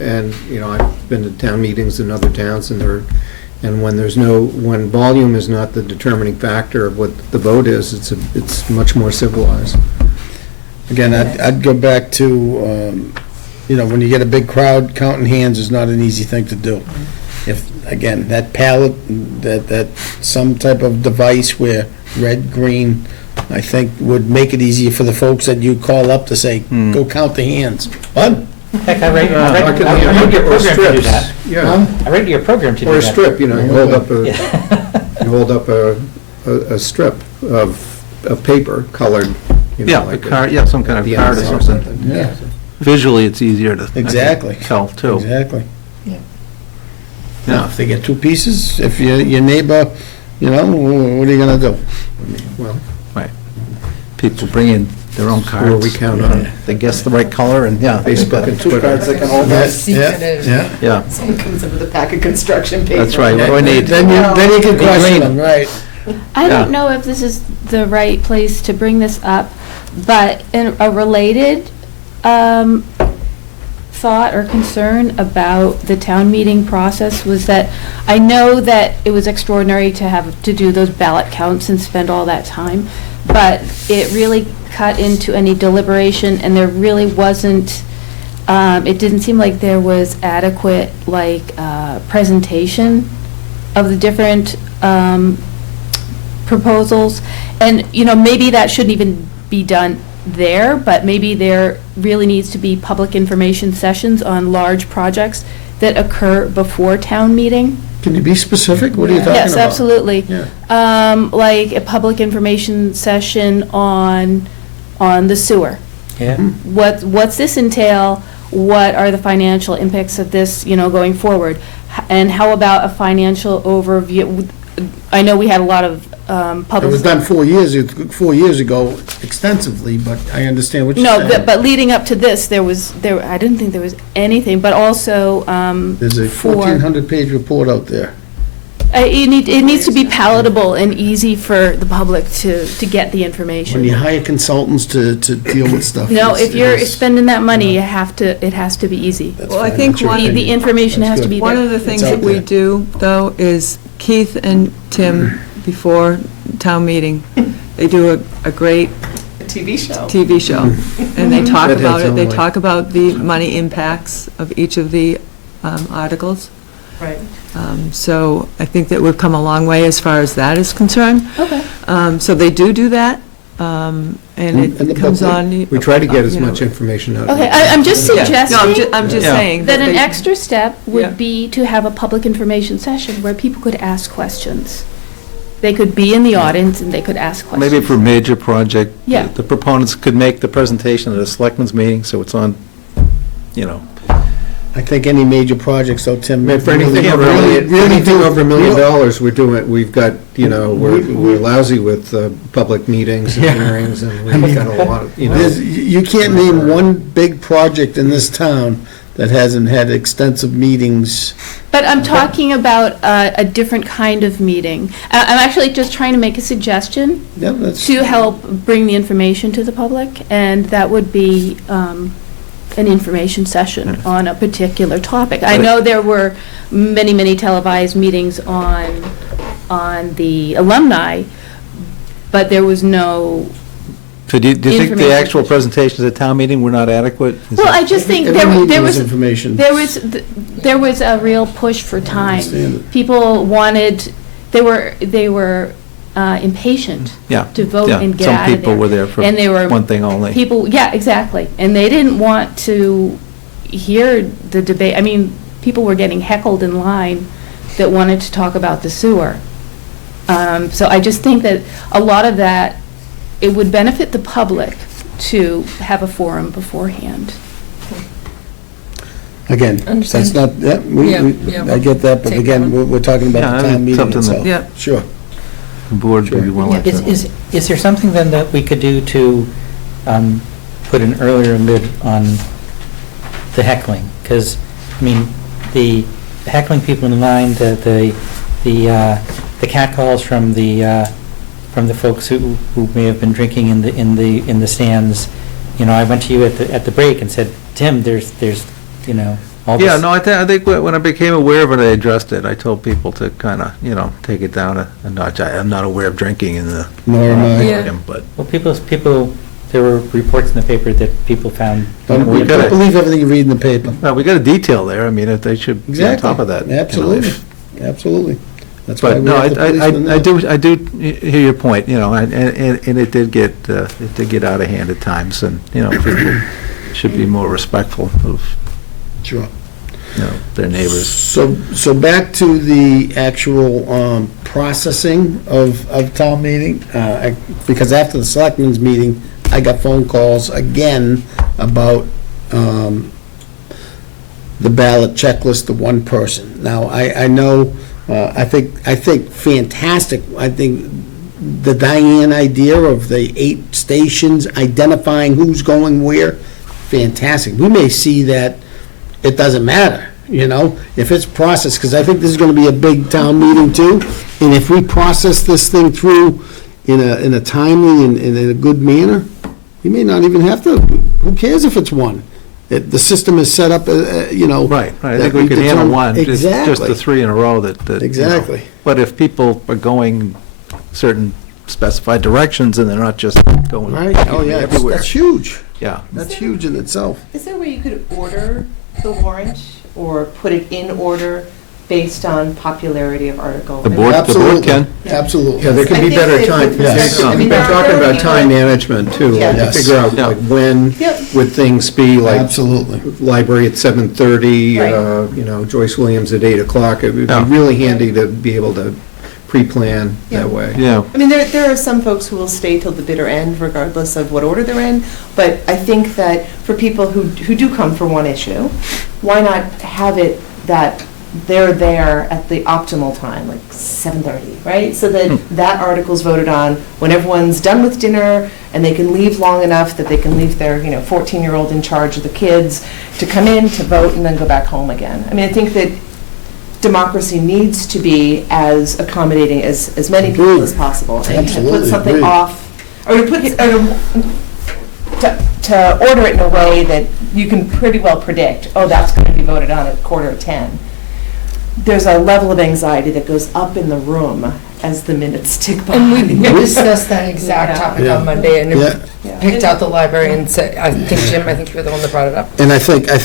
and, I've been to town meetings in other towns, and when volume is not the determining factor of what the vote is, it's much more civilized. Again, I'd go back to, when you get a big crowd, counting hands is not an easy thing to do. If, again, that palette, that some type of device where red, green, I think would make it easier for the folks that you call up to say, go count the hands. What? Heck, I read Or your program to do strips, that. yeah. I read your program to do that. Or a strip, you hold up Yeah. you hold up a strip of paper colored, yeah, a like card, yeah, some kind of the card or ends something. Yeah, Visually, it's easier to I think, Exactly. tell, too. exactly. Yeah. Now, if they get 2 pieces, if your neighbor, what are you gonna do? Well, People bring in their own cards. where we count on They guess the right color, and, yeah. Facebook and 2 Twitter. cards they can hold. Yeah, Secretive. Yeah. Yeah, Someone comes in with a pack of construction paper. that's right. What do I need? Then you can Be question green. them, right. I Yeah. don't know if this is the right place to bring this up, but in a related thought or concern about the town meeting process was that I know that it was extraordinary to do those ballot counts and spend all that time, but it really cut into any deliberation, and there really wasn't, it didn't seem like there was adequate, presentation of the different proposals. And, maybe that shouldn't even be done there, but maybe there really needs to be public information sessions on large projects that occur before town meeting. Can you be specific? What are you talking about? Yes, absolutely. Yeah. Like a public information session on the sewer. Yeah. What's this entail? What are the financial impacts of this, going forward? And how about a financial overview? I know we had a lot of It public. was done 4 years ago extensively, but I understand what you're No, saying. but leading up to this, I didn't think there was anything, but also, There's a for- 1,400-page report out there. it needs to be palatable and easy for the public to get the information. When you hire consultants to deal with stuff. No, it's- if you're it's- spending that money, it has to be easy. That's Well, I fine. think That's your one of The opinion. information That's has to good. be One there. of the things It's that out we there. do, though, is Keith and Tim, before town meeting, they do a great A TV show. TV show, and they talk Redheads about it, they only. talk about the money impacts of each of the articles. Right. So I think that we've come a long way as far as that is concerned. Okay. So they do that, and And the it comes booklet. on. We try to get as you know. much information out. Okay, I'm just Yeah. No, suggesting I'm just Yeah. saying. that an they- extra step Yeah. would be to have a public information session where people could ask questions. They could be in the audience and they could ask questions. Maybe for a major project, Yeah. the proponents could make the presentation at a selectmen's meeting, so it's on, I think any major projects, though, Tim. I mean, for anything over $1 million, we've got, we're lousy with public meetings and hearings, and we've got a lot of, You can't name one big project in this town that hasn't had extensive meetings. But I'm talking about a different kind of meeting. I'm actually just trying to make a suggestion Yeah, that's. to help bring the information to the public, and that would be an information session on a particular topic. I know there were many, many televised meetings on the alumni, but there was no, so do you think the Information. actual presentations at town meeting were not adequate? Is well, that- I just think Every meeting there was, information. there was a real push for time. Understand it. People wanted, they were impatient Yeah. to vote yeah, and get out of Some people there. were there for And they were one thing only. people, yeah, exactly. And they didn't want to hear the debate. I mean, people were getting heckled in line that wanted to talk about the sewer. So I just think that a lot of that, it would benefit the public to have a forum beforehand. Again, that's Understand. not, Yeah, yeah. I get that, but Take again, that we're talking Yeah, about I the town mean, meeting something that- itself. Yeah. Sure. The board would be willing to. Is there something then that we could do to put an earlier lid on the heckling? Because, I mean, the heckling people in line, the catcalls from the folks who may have been drinking in the stands. I went to you at the break and said, Tim, there's all this. Yeah, no, I think when I became aware of it, I addressed it. I told people to kind of, take it down a notch. I'm not aware of drinking in the Nor am I. Yeah. podium, but Well, people, there were reports in the paper that people found. Don't We gotta- believe everything you read in the paper. well, we got a detail there. I mean, they should be on Exactly. top of that. Absolutely, absolutely. That's why But we no, have the policemen I there. do hear your point, and it did get out of hand at times, and, people should be more respectful of, Sure. their neighbors. So back to the actual processing of town meeting, because after the selectmen's meeting, I got phone calls again about the ballot checklist to one person. Now, I know, I think fantastic, I think the Diane idea of the 8 stations identifying who's going where, fantastic. We may see that it doesn't matter, if it's processed, because I think this is going to be a big town meeting too, and if we process this thing through in a timely and in a good manner, we may not even have to, who cares if it's one? the system is set up, you know. Right, I that think we could handle determine- one, just the Exactly. 3 in a row that, you know. Exactly. But if people are going certain specified directions and they're not just going Right, oh, yeah, everywhere. that's huge. Yeah. That's huge in itself. Is there a way you could order the warrant or put it in order based on popularity of article? The board Absolutely. can. Absolutely. Yeah, there could I be think better that time. with respect to- I We've mean, been there are talking other about time people- management too, Yeah. like to Yes. figure out Yeah. like when Yep. would things be, like Absolutely. library at 7:30, Right. you know, Joyce Williams at 8 o'clock. It would be Yeah. really handy to be able to pre-plan Yeah. that way. Yeah, I mean, there are some folks who will stay till the bitter end regardless of what order they're in, but I think that for people who do come for one issue, why not have it that they're there at the optimal time, like 7:30, right? So that that article's voted on when everyone's done with dinner and they can leave long enough that they can leave their, 14-year-old in charge of the kids to come in, to vote, and then go back home again. I mean, I think that democracy needs to be as accommodating as many people Agreed. as possible. And to put Absolutely, something agreed. off, or to order it in a way that you can pretty well predict, oh, that's going to be voted on at 9:45. There's a level of anxiety that goes up in the room as the minutes tick by. And we discussed that exact topic Yeah. on Monday and Yeah. picked out the library and said, I think, Jim, I think you were the one that brought it up. And I think, I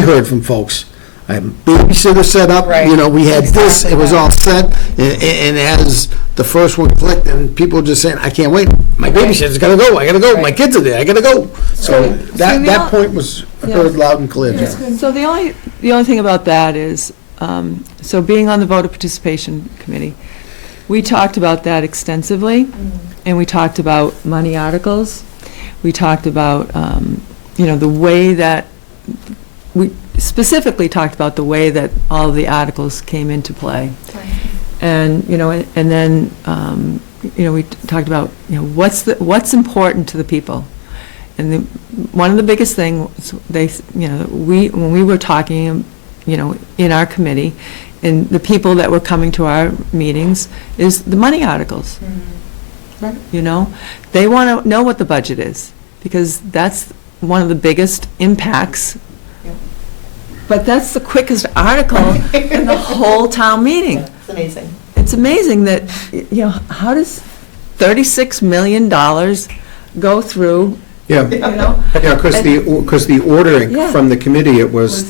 heard from folks, I have a babysitter set up, Right. We had this, Exactly it was that. all set, and as the first one clicked, and people were just saying, I can't wait, my babysitter's gotta go, I gotta go, my Right. kids are there, I gotta go. So that we all- point was Yeah. heard loud and clear. So the only thing about that is, so being on the voter participation committee, we talked about that extensively, and we talked about money articles. We talked about, the way that, we specifically talked about the way that all of the articles came into play. And, and then, we talked about, what's important to the people. And one of the biggest things, when we were talking, in our committee, and the people that were coming to our meetings, is the money articles. Right. They want to know what the budget is, because that's one of the biggest impacts. Yep. But that's the quickest article in the whole town meeting. It's amazing. It's amazing that, how does $36 million go through, Yeah, Yeah, because the ordering Yeah. from the committee, it was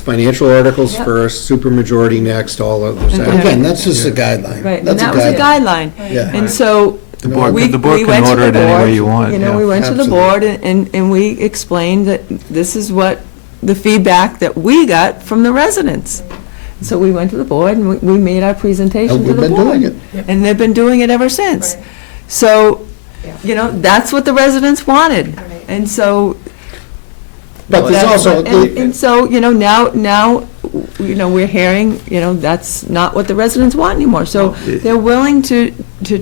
financial articles Yeah. first, supermajority next, all others And after. Again, that's just a guideline. right, and That's that was a guideline. Yeah. And so, the board we can went to order it the any way board, you want, yeah. We went to the board, and we explained that this is what, the feedback that we got from the residents. So we went to the board, and we made our presentation And to we've the been board. doing it. And they've been doing it ever since. Right. So, Yeah. that's what the residents wanted. Right. And so, But there's also, and so, now, we're hearing, that's not what the residents want anymore. So they're willing to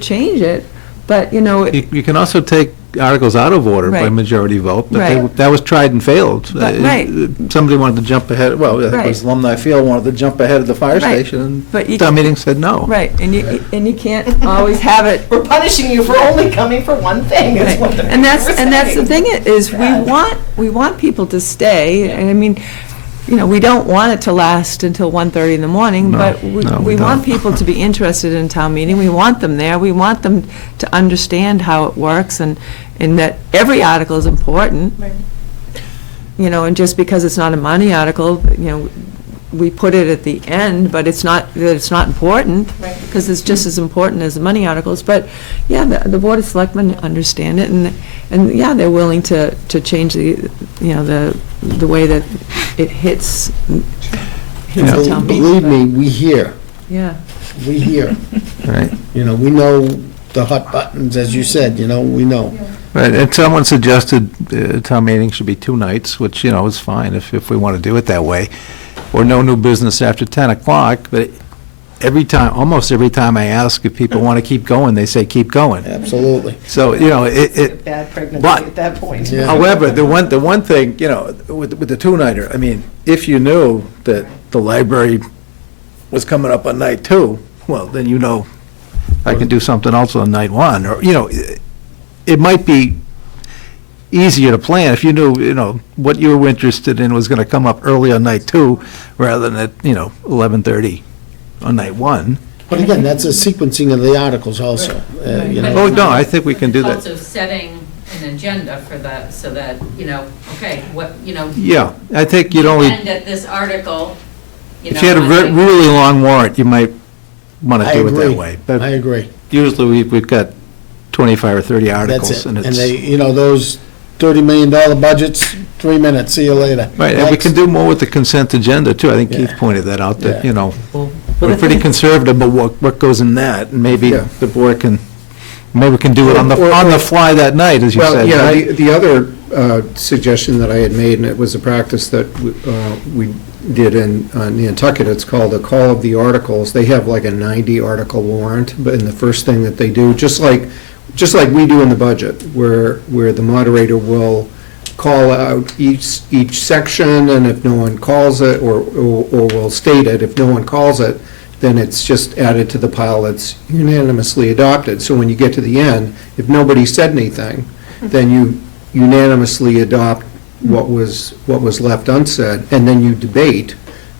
change it, but, You can also take articles out of order by Right. majority vote, but Right. that was tried and failed. Right. Somebody wanted to jump ahead, well, I think it was Right. Alumni Field wanted to jump ahead of the fire Right. station, But you- and town meeting said no. right, and you can't always have it. We're punishing you for only coming for one thing, is Right. what the And that's the saying. thing is, Yeah. we want people to stay, and I mean, we don't want it to last until 1:30 in the morning, No, but no, we we want don't. people to be interested in town meeting, we want them there, we want them to understand how it works, and that every article is important, Right. and just because it's not a money article, we put it at the end, but it's not, that it's not important, Right. because it's just as important as the money articles, but, yeah, the Board of Selectmen understand it, and yeah, they're willing to change the way that it hits the town meeting. believe me, we hear, Yeah, Right. we know the hot buttons, as you said, we know. Right, and someone suggested town meeting should be 2 nights, which, is fine if we want to do it that way, or no new business after 10 o'clock, but almost every time I ask if people want to keep going, they say, keep going. Absolutely. So, It's a bad pregnancy but- at that point. Yeah. however, the one thing, with the 2-nighter, I mean, if you knew that the library was coming up on night 2, well, then I can do something else on night 1, or, it might be, easier to plan if you knew, what you were interested in was going to come up early on night 2 rather than at, 11:30 on night 1. But again, that's a sequencing of the articles also, you know. Oh, no, I think we can do It's that. also setting an agenda for that, so that, okay, what, Yeah, I think you'd only, end at this article, if you had a on like- really long warrant, you might want to I do it that agree. way. I But agree. usually we've got 25 or 30 That's articles, it. and And it's, they, those $30 million budgets, 3 minutes, see you later. right, and we Next. can do more with the consent agenda, too. I think Keith Yeah. pointed that out, that, Yeah. Well, we're pretty conservative about what goes in that, and maybe Yeah. the board can, maybe we can do it on the fly that night, as you Well, said, yeah, right? the other suggestion that I had made, and it was a practice that we did in Nantucket, it's called a call of the articles. They have like a 90-article warrant, but in the first thing that they do, just like we do in the budget, where the moderator will call out each section, and if no one calls it, or will state it, if no one calls it, then it's just added to the pile that's unanimously adopted. So when you get to the end, if nobody said anything, then you unanimously adopt what was left unsaid, and then you debate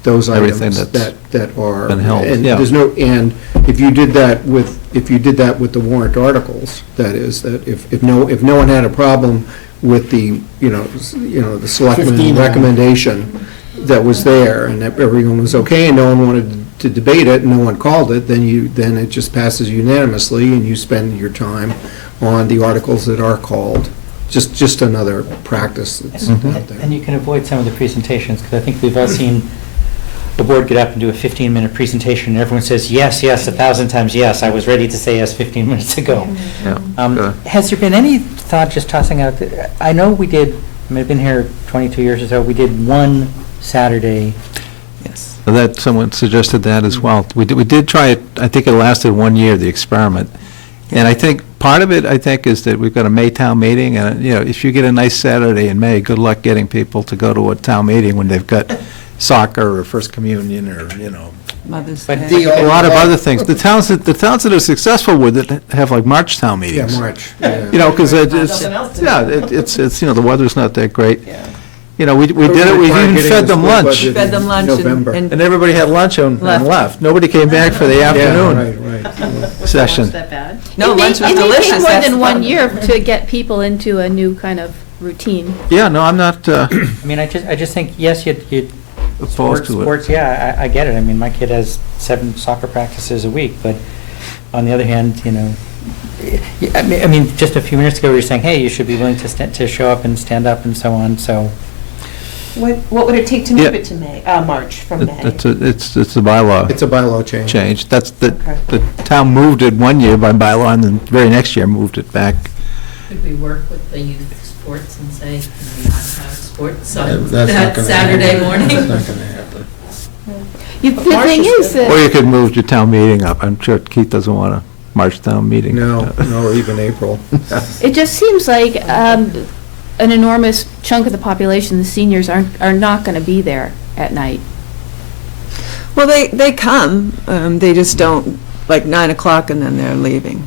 those Everything items that's that are. been held, And yeah. and if you did that with the warrant articles, that is, that if no one had a problem with the, the 15 selectmen of them. recommendation that was there, and that everyone was okay, and no one wanted to debate it, and no one called it, then it just passes unanimously, and you spend your time on the articles that are called. Just another practice that's out there. And you can avoid some of the presentations, because I think we've all seen the board get up and do a 15-minute presentation, and everyone says, yes, 1,000 times yes, I was ready to say yes 15 minutes ago. Yeah. Has there been any thought, just tossing out, I know we did, I've been here 22 years or so, we did one Saturday. Yes. That, someone suggested that as well. We did try it, I think it lasted 1 year, the experiment. And I think, part of it, is that we've got a May town meeting, and, if you get a nice Saturday in May, good luck getting people to go to a town meeting when they've got soccer or First Communion or, Mother's But Day. a lot of other things. The towns that are successful with it have like March town Yeah, meetings. March. Yeah. Because it's, Nothing else to do. yeah, it's, the weather's not that great. Yeah. We did it, we even fed them lunch, Fed them lunch and- November. and- and everybody had lunch and Left. left. Nobody came back for the Yeah, afternoon right. session. No, lunch was delicious. It may take more that's than the 1 problem. year to get people into a new kind of routine. Yeah, no, I'm not I mean, I just think, yes, you opposed to it. sports, yeah, I get it. I mean, my kid has 7 soccer practices a week, but on the other hand, I mean, just a few minutes ago, we were saying, hey, you should be willing to show up and stand up and so on, so. What would it take to Yeah. move it to March, from May? It's a bylaw It's a bylaw change. change. That's Okay. the town moved it 1 year by bylaw, and then the very next year moved it back. Could we work with the youth sports and say, can we not have sports Yeah, on that's not that gonna Saturday happen. morning? That's not gonna happen. The March thing is is good. Or that, you could move your town meeting up. I'm sure Keith doesn't want a March town meeting. No, or even April. it just seems like an enormous chunk of the population, the seniors, are not going to be there at night. Well, they come, they just don't, like 9 o'clock and then they're leaving,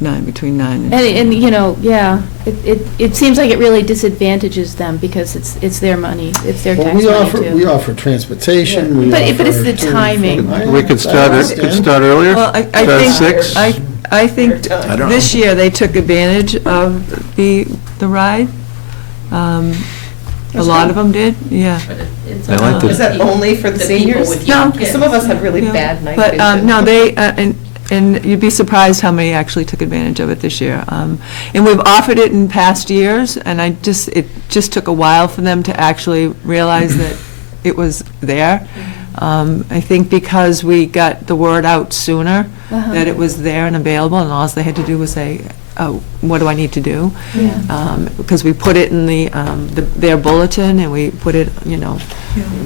between 9 and 10. And yeah, it seems like it really disadvantages them because it's their money, it's their Well, tax money we too. offer transportation, we But offer. it's the to and timing. from. We could start earlier? Well, I Start at think, 6? I think I don't this know. year they took advantage of the ride. A lot of them did, yeah. But it's I like on the- Is that only for the people seniors? with young No, kids. Some of us have really Yeah. bad night But, vision. no, they, and you'd be surprised how many actually took advantage of it this year. And we've offered it in past years, and it just took a while for them to actually realize that it was there. I think because we got the word out sooner, Uh-huh. that it was there and available, and all they had to do was say, oh, what do I need to do? Yeah. Because we put it in their bulletin, and we put it,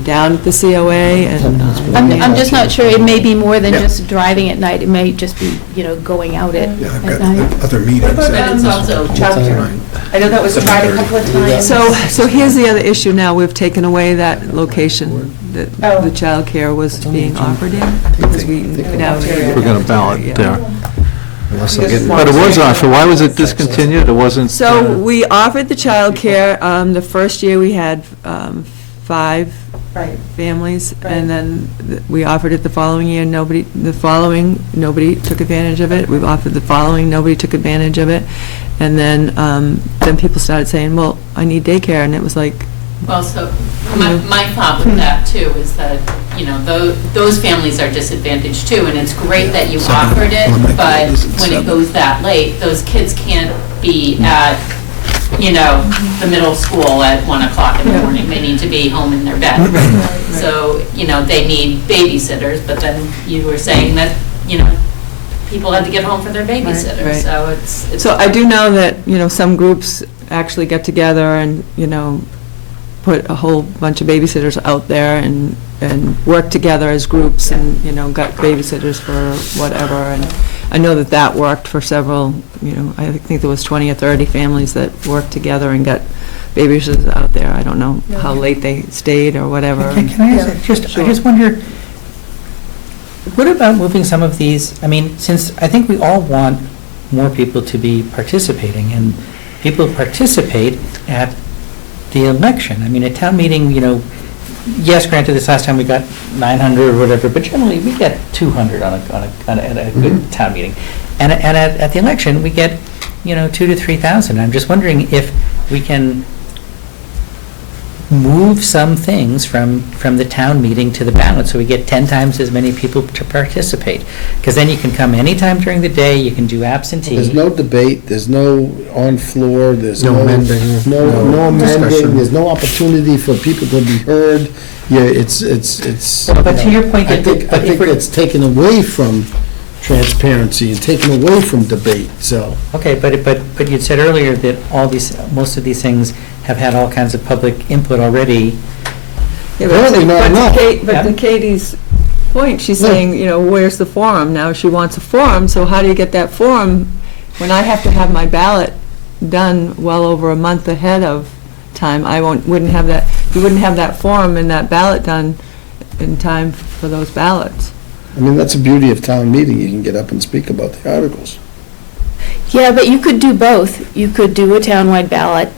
down at the COA, and. I'm just not sure, it may be more than Yeah. just driving at night, it may just be, going out at night. other meetings. But it's also Childcare. I know that was tried a couple of times. So here's the other issue now, we've taken away that location that Oh. the childcare was being offered in, because we now. We're going to ballot there. unless I'm getting. But it was offered, why was it discontinued? It wasn't. So we offered the childcare. The first year we had 5 Right. families, and then we offered it the following year, nobody took advantage of it. We've offered the following, nobody took advantage of it. And then people started saying, well, I need daycare, and it was like, Well, so my thought with that too is that, those families are disadvantaged too, and it's great that you offered it, but when it goes that late, those kids can't be at, the middle school at 1 o'clock in the morning. They need to be home in their bed. So, they need babysitters, but then you were saying that, people had to get home for their babysitter, Right. so it's. so I do know that, some groups actually get together and, put a whole bunch of babysitters out there and work together as groups and, got babysitters for whatever. And I know that worked for several, I think there was 20 or 30 families that worked together and got babysitters out there. I don't know how late they stayed or whatever. Can I ask, I just wonder, what about moving some of these, since I think we all want more people to be participating, and people participate at the election. At town meeting, yes, granted, this last time we got 900 or whatever, but generally we get 200 on a good town meeting. And at the election, we get, 2,000 to 3,000. I'm just wondering if we can move some things from the town meeting to the ballot, so we get 10 times as many people to participate. Because then you can come anytime during the day, you can do absentee. There's no debate, there's no on floor, there's No no. amending, No no amending, discussion. there's no opportunity for people to be heard. Yeah, it's. But to your point, I think it's taken away from transparency and taken away from debate, so. Okay, but you'd said earlier that most of these things have had all kinds of public input already. Yeah, Apparently not enough. But to Katie's point, she's saying, where's the forum? Now she wants a forum, so how do you get that forum when I have to have my ballot done well over a month ahead of time? Wouldn't have that, you wouldn't have that forum and that ballot done in time for those ballots. That's the beauty of town meeting, you can get up and speak about the articles. Yeah, but you could do both. You could do a townwide ballot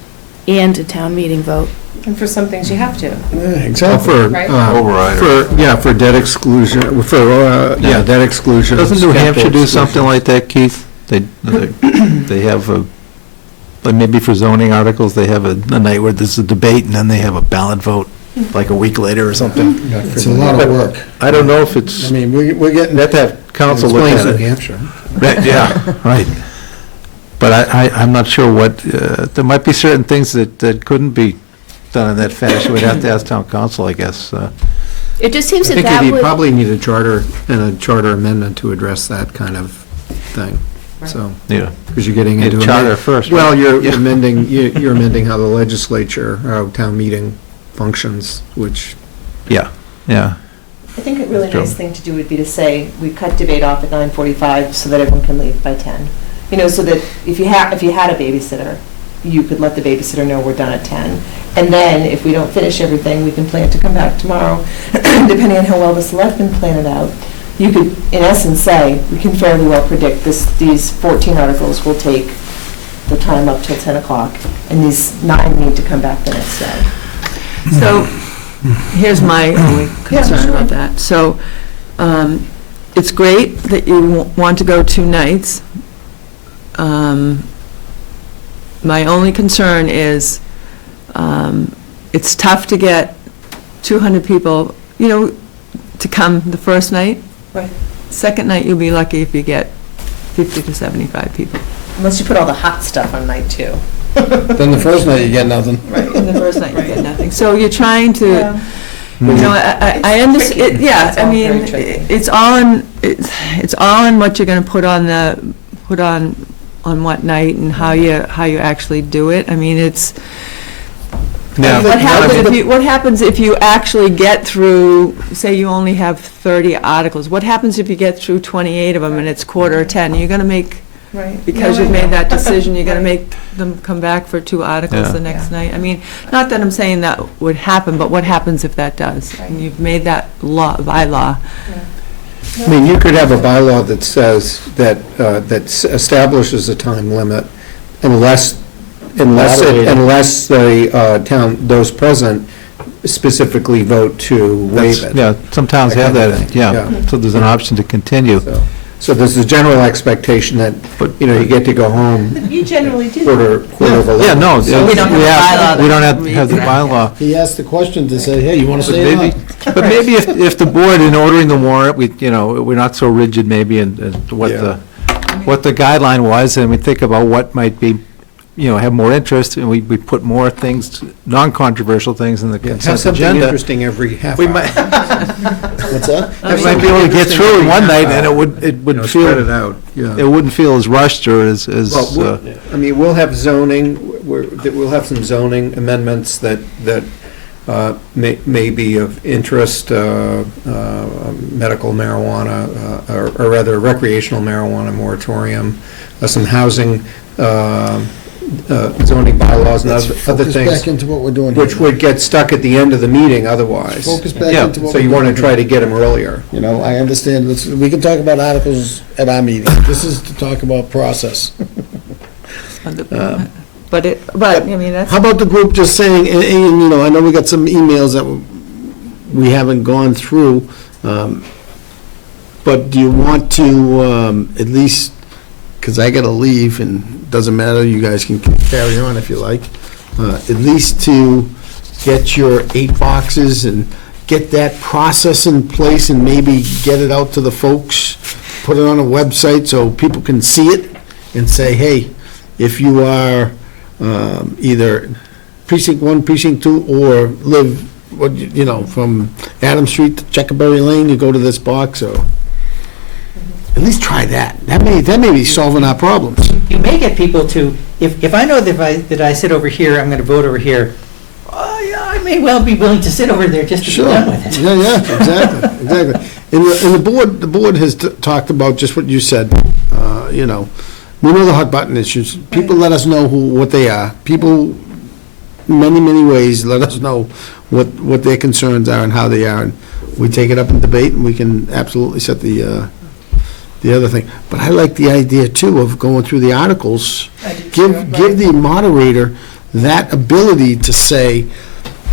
and a town meeting vote. And for some things, you have to. Yeah, exactly. For debt exclusion, debt exclusion. Doesn't New Hampshire do exclusion. something like that, Keith? They have but maybe for zoning articles, they have a night where there's a debate and then they have a ballot vote, like a week later or something. It's a lot of work. I don't know if it's, We're getting. let that council look Explains at New it. Hampshire. Right, yeah, right. But I'm not sure what, there might be certain things that couldn't be done in that fashion. We'd have to ask town council, I guess. It just seems I that think that you'd would, probably need a charter and a charter amendment to address that kind of thing, so, Yeah. because you're getting into. Charter first, right? Well, you're Yeah. amending, you're amending how the legislature, how town meeting functions, which, Yeah, yeah. I think a really True. nice thing to do would be to say, we cut debate off at 9:45 so that everyone can leave by 10. So that if you had a babysitter, you could let the babysitter know we're done at 10. And then, if we don't finish everything, we can plan to come back tomorrow, depending on how well the selectmen plan it out. You could, in essence, say, we can fairly well predict these 14 articles will take the time up till 10 o'clock, and these 9 need to come back the next day. So, here's my only concern sure. about that. So, it's great that you want to go 2 nights. My only concern is, it's tough to get 200 people, to come the first night. Right. Second night, you'll be lucky if you get 50 to 75 people. Unless you put all the hot stuff on night 2. Then the first night you get nothing. And the first night, you get nothing. So you're trying to, Yeah. I understand, yeah, It's I all mean, very tricky. it's all in what you're gonna put on what night and how you actually do it. I mean, it's, Yeah. what happens if you actually get through, say you only have 30 articles? What happens if you get through 28 of them and it's 9:45? You're gonna make, Right. because you've made that decision, you're gonna make them come back for 2 articles Yeah. the next night. I mean, not that I'm saying that would happen, but what happens if that does? Right. And you've made that law, bylaw. I mean, you could have a bylaw that says that, establishes a time limit unless the town, those present specifically vote to waive it. Yeah, some towns have That kind of that, thing, yeah. yeah. So there's an option to continue. So there's a general expectation that, you know, you get to go home You generally do. quarter of 11. Yeah, no, So we don't have a bylaw we don't that have reads the that. bylaw. He asked the question to say, hey, you want to But stay or maybe, not? but maybe if the board, in ordering the warrant, we're not so rigid maybe in what the guideline was, and we think about what might be, have more interest, and we put more things, non-controversial things in the Yeah, have consent something agenda. interesting every half We hour. might, What's that? we might be able to get through it one night, and it would Spread it feel, out, yeah. it wouldn't feel as rushed or as, Well, I mean, we'll have zoning, we'll have some zoning amendments that may be of interest, medical marijuana, or rather recreational marijuana moratorium, some housing, zoning bylaws and other Focus things, back into what we're doing here. which would get stuck at the end of the meeting otherwise. Focus back Yeah, into what So we're you want to doing try here. to get them earlier. You know, I understand, we can talk about articles at our meeting. This is to talk about process. But I mean, that's. How about the group just saying, and, I know we got some emails that we haven't gone through, but do you want to at least, because I got to leave, and it doesn't matter, you guys can carry on if you like, at least to get your 8 boxes and get that process in place and maybe get it out to the folks, put it on a website so people can see it and say, hey, if you are either precinct 1, precinct 2, or live, from Adam Street to Checkerberry Lane, you go to this box, or at least try that. That may be solving our problems. You may get people to, if I know that I sit over here, I'm going to vote over here, yeah, I may well be willing to sit over there just to be Sure. done with it. Yeah, exactly. And the board has talked about just what you said, we know the hot button issues. People let us know what they are. People, many, many ways, let us know what their concerns are and how they are. And we take it up in debate, and we can absolutely set the other thing. But I like the idea, too, of going through the articles. Give the moderator that ability to say,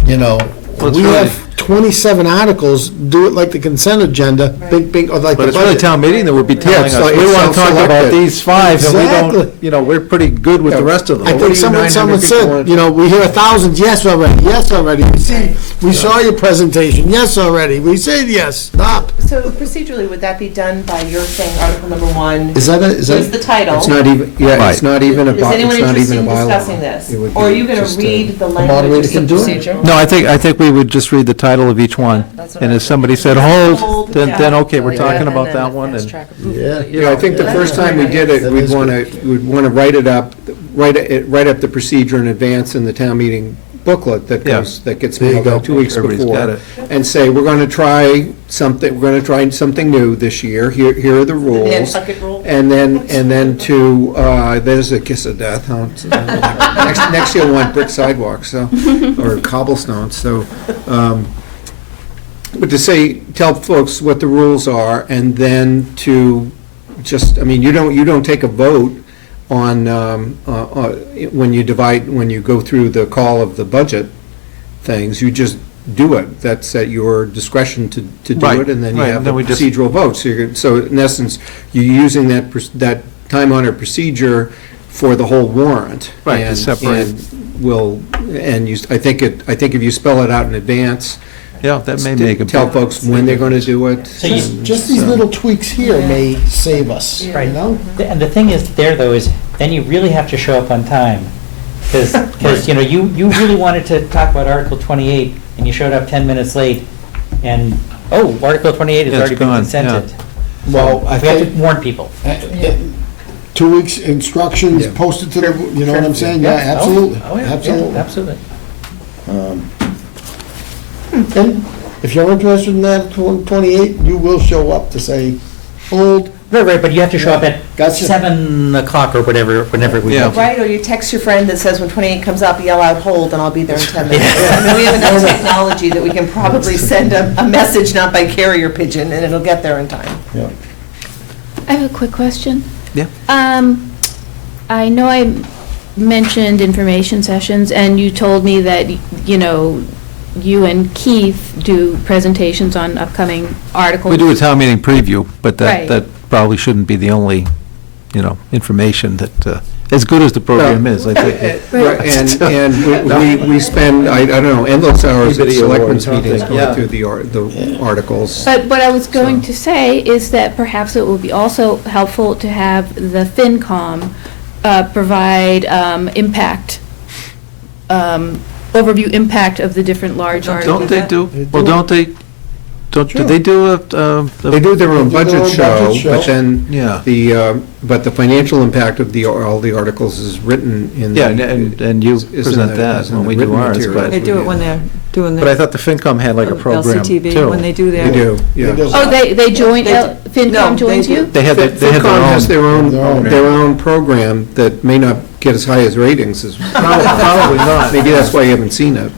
it's we really- have 27 articles, do it like the consent agenda, bing, or like the but it's really budget. town meeting that would be telling it's us, like- we it's want to talk about self-selected. these 5, and we Exactly. don't, we're pretty good with the rest of I them. think someone 900 said, people we hear 1,000, yes already, we saw your presentation, yes already, we said yes, stop. So procedurally, would that be done by your saying Article number 1? Is that Here's the title. It's not even, it's not even a, Is anyone it's not interested even a in bylaw. discussing this? It would Or are be you going just to a- read the language moderator of can the do it. procedure? No, I think we would just read the title of each one, and if somebody said hold, then okay, we're talking about that one, and, Yeah. Yeah, I think the first time we did it, That we'd is want to write up the procedure in advance in the town meeting booklet that Yeah. gets There you mailed go. out 2 weeks Everybody's got before, it. and say, we're going to try something new this year, here are the rules. Nantucket rule? And then there's a kiss of death, huh? Next you'll want brick sidewalks, so, or cobblestones, so, but to tell folks what the rules are, and then to you don't take a vote on, when you go through the call of the budget things, you just do it. That's at your discretion to do Right, it, and then you right, have then a we just- procedural vote. So in essence, you're using that time-honored procedure for the whole warrant. Right, to And- separate. I think if you spell it out in advance, yeah, that may make a tell big. folks when they're going to do it. So you- Just these little tweaks here may save us, you Right. know? And the thing is there, though, is then you really have to show up on time. Because, you really wanted to talk about Article 28, and you showed up 10 minutes late, and, Article 28 has Yeah, it's already been gone, consented. Well, I We have to think warn people. 2 weeks instructions Yeah. posted to the, you know what I'm saying? Yeah, Oh, absolutely, oh, yeah, absolutely. Absolutely. And if you're interested in that 28, you will show up to say, hold, Right, but you have to show up at Gotcha. 7 o'clock or whenever we Yeah. go. Right, or you text your friend that says when 28 comes up, yell out, hold, and I'll be there in 10 minutes. I mean, we have enough technology that we can probably send a message, not by carrier pigeon, and it'll get there in time. I have a quick question. Yeah. I know I mentioned information sessions, and you told me that, you know, you and Keith do presentations on upcoming articles. We do a town meeting preview, but Right. that probably shouldn't be the only, information that, as good as the program is, I think. Right, and we spend, I don't know, endless hours at Video selectmen's or something, meetings yeah. going through the articles. But what I was going to say is that perhaps it would be also helpful to have the FinCom provide impact, overview impact of the different large articles. Don't they do, well, don't they, do they do They do their own They do their budget own show, budget show. but then Yeah. but the financial impact of all the articles is written in the. Yeah, and you is in present the- that is in when the we do written ours, materials. but. They do it when they're doing But I the thought the FinCom had like a program too. LCTV, when they do They their. do, yeah. Oh, they join, They do. No, FinCom they joins do. you? They had their FinCom has own. their own program that may not get as high as ratings as. Probably not. Maybe that's why you haven't seen it.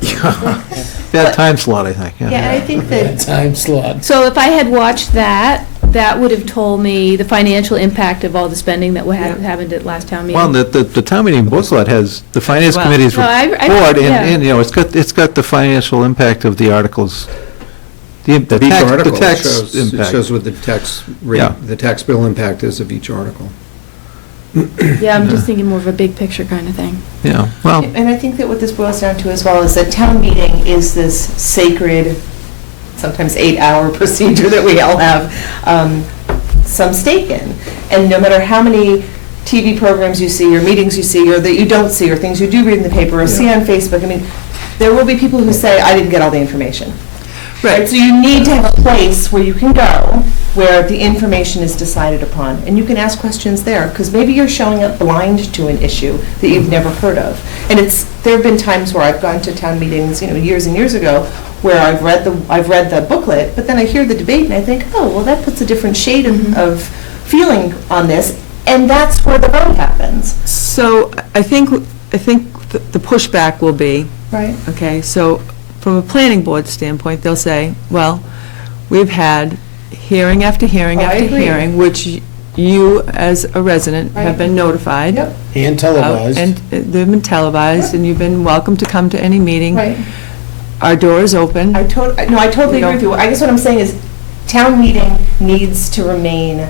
That time slot, I think, Yeah, and I think that, Time slot. so if I had watched that, that would have told me the financial impact of all the spending that happened at last town meeting. Well, the town meeting booklet has the finance Well- committee's No, I- report, yeah. and, it's got the financial impact of the articles. The Of each tax, the article, it tax shows, it impact. shows what the tax Yeah. rate, the tax bill impact is of each article. Yeah, I'm just thinking more of a big picture kind of thing. Yeah, well, And I think that what this boils down to as well is that town meeting is this sacred, sometimes 8-hour procedure that we all have some stake in. And no matter how many TV programs you see, or meetings you see, or that you don't see, or things you do read in the paper, or see on Facebook, I mean, there will be people who say, I didn't get all the information. Right, so you need to have a place where you can go, where the information is decided upon, and you can ask questions there, because maybe you're showing up blind to an issue that you've never heard of. And there have been times where I've gone to town meetings, years and years ago, where I've read the booklet, but then I hear the debate and I think, oh, well, that puts a different shade of feeling on this, and that's where the vote happens. So I think the pushback will be, Right. okay, so from a planning board standpoint, they'll say, well, we've had hearing after hearing Oh, I after agree. hearing, which you, as a resident, have Right. been notified. Yep. And of, televised. And they've been televised, and you've been welcome to come to any meeting. Right. Our door is open. I totally agree with you. I guess what I'm saying is, town meeting needs to remain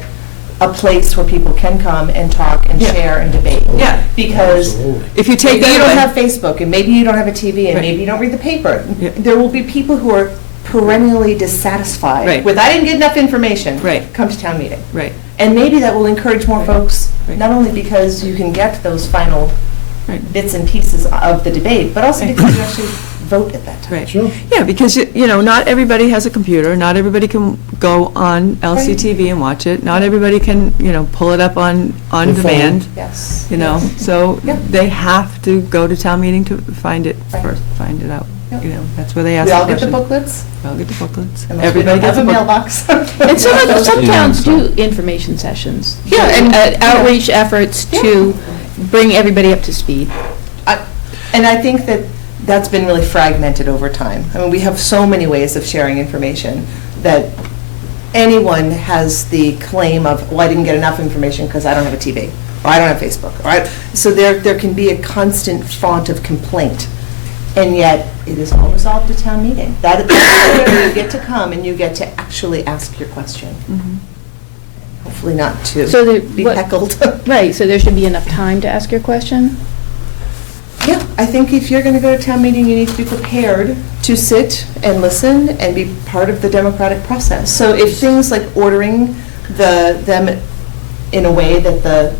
a place where people can come and talk and Yeah. share and debate. Yeah. Because Absolutely. If you take maybe you that don't away. have Facebook, and maybe you don't have a TV, and Right. maybe you don't read the paper. Yeah. There will be people who are perennially dissatisfied Right. with, I didn't get enough information. Right. Come to town meeting. Right, And maybe that will encourage more folks, Right. not only because you can get those final right, bits and pieces of the debate, but also because you actually vote at that time. right. Sure. Yeah, because, not everybody has a computer, not everybody can go on LCTV and watch it, not everybody can, pull it up on The phone. demand, Yes. so Yep. they have to go to town meeting to find it Right. first, find it out. Yep. That's where they ask We the all get the question. booklets, We all get the booklets. unless we Everybody don't gets have a a book. mailbox. And some Yeah, towns so- do information sessions. Yeah, and- Outreach efforts to bring everybody up to speed. And I think that that's been really fragmented over time. I mean, we have so many ways of sharing information that anyone has the claim of, well, I didn't get enough information because I don't have a TV, or I don't have Facebook, so there can be a constant font of complaint, and yet it is all resolved at town meeting. That's where you get to come and you get to actually ask your question. Mhm. Hopefully not So to there- be what- heckled. Right, so there should be enough time to ask your question? Yeah, I think if you're going to go to town meeting, you need to be prepared to sit and listen and be part of the democratic process. So if things like ordering them in a way that the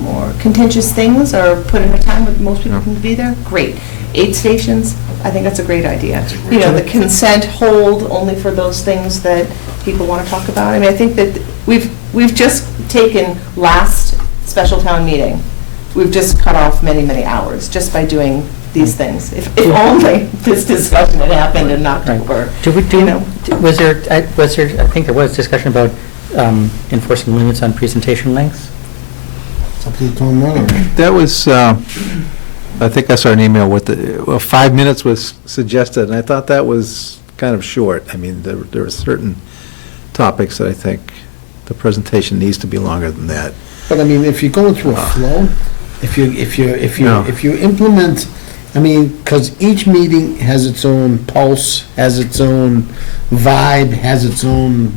more contentious things are put in a time when most people can be there, great. 8 stations, I think that's a great idea. The consent hold only for those things that people want to talk about. I mean, I think that we've just taken last special town meeting. We've just cut off many, many hours just by doing these things. If only this discussion had happened in October. Was there, I think there was discussion about enforcing limits on presentation lengths. It's up to the town moderator. That was, I think I saw an email with the, well, 5 minutes was suggested, and I thought that was kind of short. I mean, there are certain topics that I think the presentation needs to be longer than that. But I mean, if you're going through a flow, No. if you implement, I mean, because each meeting has its own pulse, has its own vibe, has its own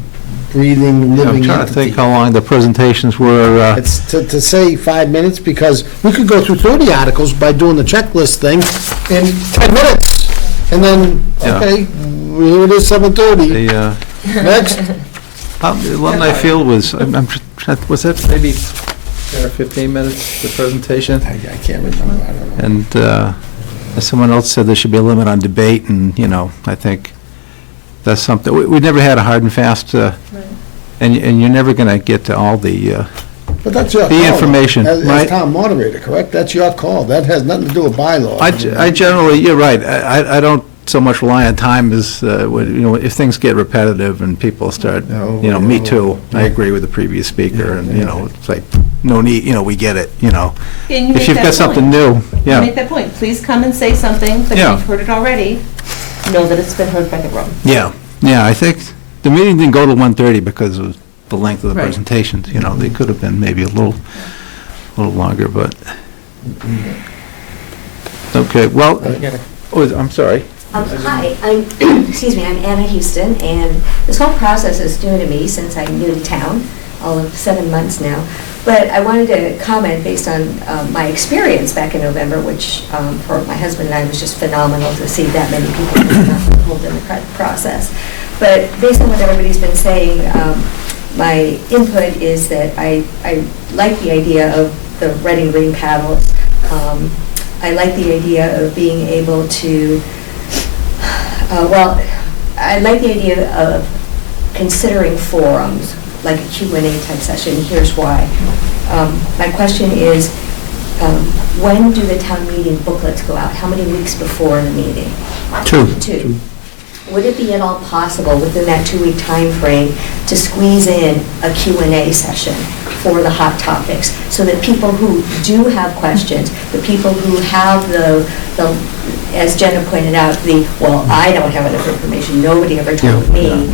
breathing, I'm living trying to think entity. how long the presentations were. It's to say 5 minutes, because we could go through 30 articles by doing the checklist thing in 10 minutes. And then, Yeah. okay, here it is, 7:30. The Next. Alumni Field was, was that maybe 10 or 15 minutes, the presentation? I can't remember, I don't know. And someone else said there should be a limit on debate, and, you know, I think that's something, we never had a hard and fast, and you're never going to get to all the, But that's your call. The information, As right? town moderator, correct? That's your call. That has nothing to do with bylaws. I generally, you're right, I don't so much rely on time as, you know, if things get repetitive and people start, you know, me too, I agree with the previous speaker, and, you know, it's like, no need, you know, we get it, you know. And you If make you've that got something point. new, You yeah. make that point. Please come and say something, but Yeah. if you've heard it already, know that it's been heard by the room. Yeah, yeah, I think the meeting didn't go to 1:30 because of the length of the Right. presentations, you know, they could have been maybe a little longer, but. Okay, well, I'm sorry. Hi, I'm, excuse me, I'm Anna Houston, and this whole process is new to me since I'm new to town, all of 7 months now. But I wanted to comment based on my experience back in November, which for my husband and I was just phenomenal to see that many people involved in the process. But based on what everybody's been saying, my input is that I like the idea of the red and green paddles. I like the idea of being able to I like the idea of considering forums, like a Q&A type session. Here's why. My question is, when do the town meeting booklets go out? How many weeks before the meeting? 2. Would it be at all possible within that 2-week time frame to squeeze in a Q&A session for the hot topics, so that people who do have questions, the people who have the as Jenna pointed out, I don't have enough information, nobody ever told Yeah. me,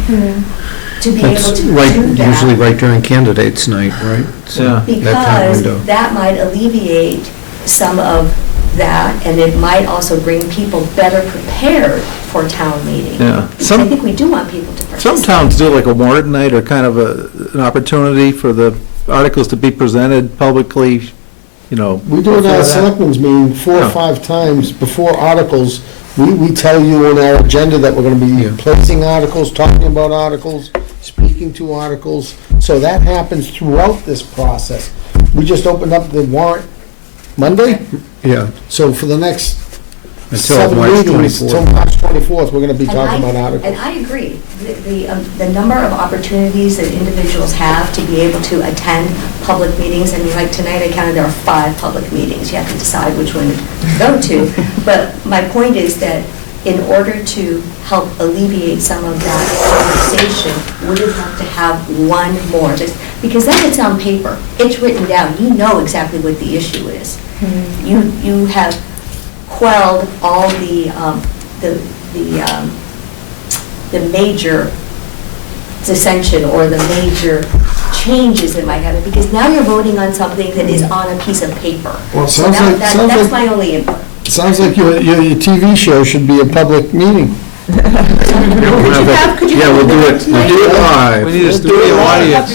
to be able That's to do right, that. usually right during candidates' night, right? So, Yeah. that time window. Because that might alleviate some of that, and it might also bring people better prepared for town meeting. Yeah. Because I think we do want people to participate. Some towns do like a warrant night, or kind of an opportunity for the articles to be presented publicly, you know. We do it at before our that. selectmen's meeting 4 or Yeah. 5 times before articles. We tell you on our agenda that we're gonna be Yeah. placing articles, talking about articles, speaking to articles. So that happens throughout this process. We just opened up the warrant Monday, Yeah, so for the next until 7 March meetings, till 24th. March 24th, we're gonna be And talking about I- articles. And I agree. The number of opportunities that individuals have to be able to attend public meetings, I mean, like tonight, I counted there are 5 public meetings. You have to decide which one to go to. But my point is that in order to help alleviate some of that conversation, we would have to have one more. Because then it's on paper, it's written down, you know exactly what the issue is. You have quelled all the major dissension or the major changes that might happen, because now you're voting on something that is on a piece of paper. Well, it So sounds like- that's sounds like- my only input. Sounds like your TV show should be a public meeting. Could you have Yeah, we'll do it live. We need a Let's do it studio live. audience.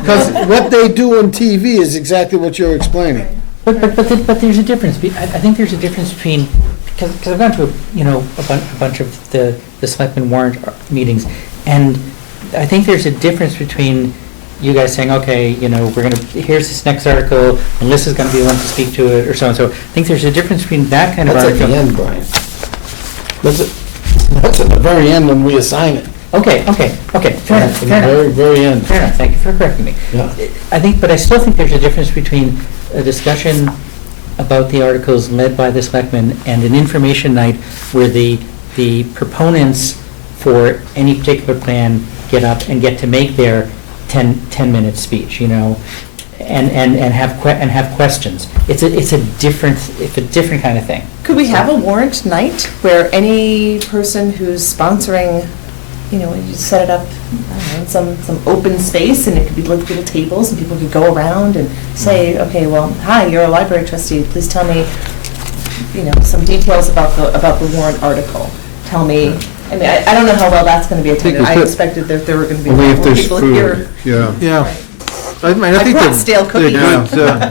Because what they do on TV is exactly what you're explaining. But there's a difference. I think there's a difference between, because I've gone to, a bunch of the Selectmen warrant meetings, and I think there's a difference between you guys saying, okay, here's this next article, and Liz is gonna be the one to speak to it, or so and so. I think there's a difference between that kind of That's at article. the end, Brian. That's at the very end when we assign it. Okay, fair enough, At the fair enough. very, very end. Fair enough, thank you for correcting me. Yeah. But I still think there's a difference between a discussion about the articles led by the Selectmen and an information night where the proponents for any particular plan get up and get to make their 10-minute speech, you know, and have questions. It's a different kind of thing. Could we have a warrant night where any person who's sponsoring, you know, you set it up, I don't know, some open space, and it could be little tables, and people could go around and say, okay, well, hi, you're a library trustee, please tell me, you know, some details about the warrant article. Tell me, I mean, I don't know how well that's going to be attended. I expected that there were going to be Only if more there's people food, here. yeah. Yeah. I mean, I think brought they're- stale they're cookies. good.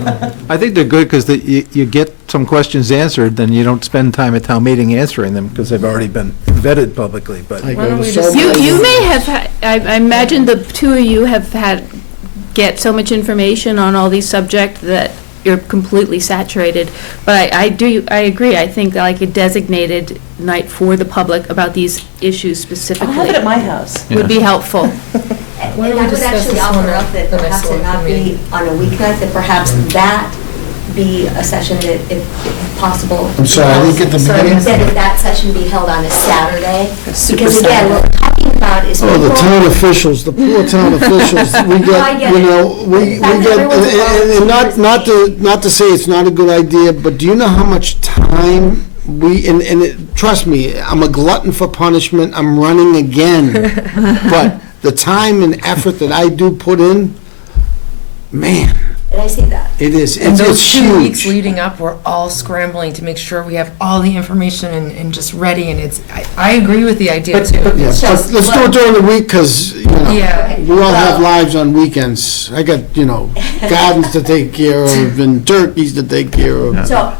I think they're good because you get some questions answered, then you don't spend time at town meeting answering them because they've already been vetted publicly, but. I Why don't go to we so just- many- You may have, I imagine the two of you have get so much information on all these subjects that you're completely saturated. But I agree, I think like a designated night for the public about these issues I'll specifically have it at my house. would be helpful. And Why I don't we would discuss actually this offer one up at that the next perhaps it select not be meeting? on a weeknight, that perhaps that be a session that, if possible. I'm sorry, I didn't get the beginning. That that session be held on a Saturday. Super Because again, what we're talking about is Oh, the people- town officials, the poor town officials, we I get, get you it. know, we The fact that get, everyone's and not to say it's not a good idea, but do you know how much time trust me, I'm a glutton for punishment, I'm running again. But the time and effort that I do put in, man, And I see that. it is, And it's those 2 weeks huge. leading up, we're all scrambling to make sure we have all the information and just ready, and I agree with the idea too. Yeah, but It's just let's do it during the week, because, you know, Yeah. we all have lives on weekends. I got, you know, gardens to take care of and turkeys to take care of. So,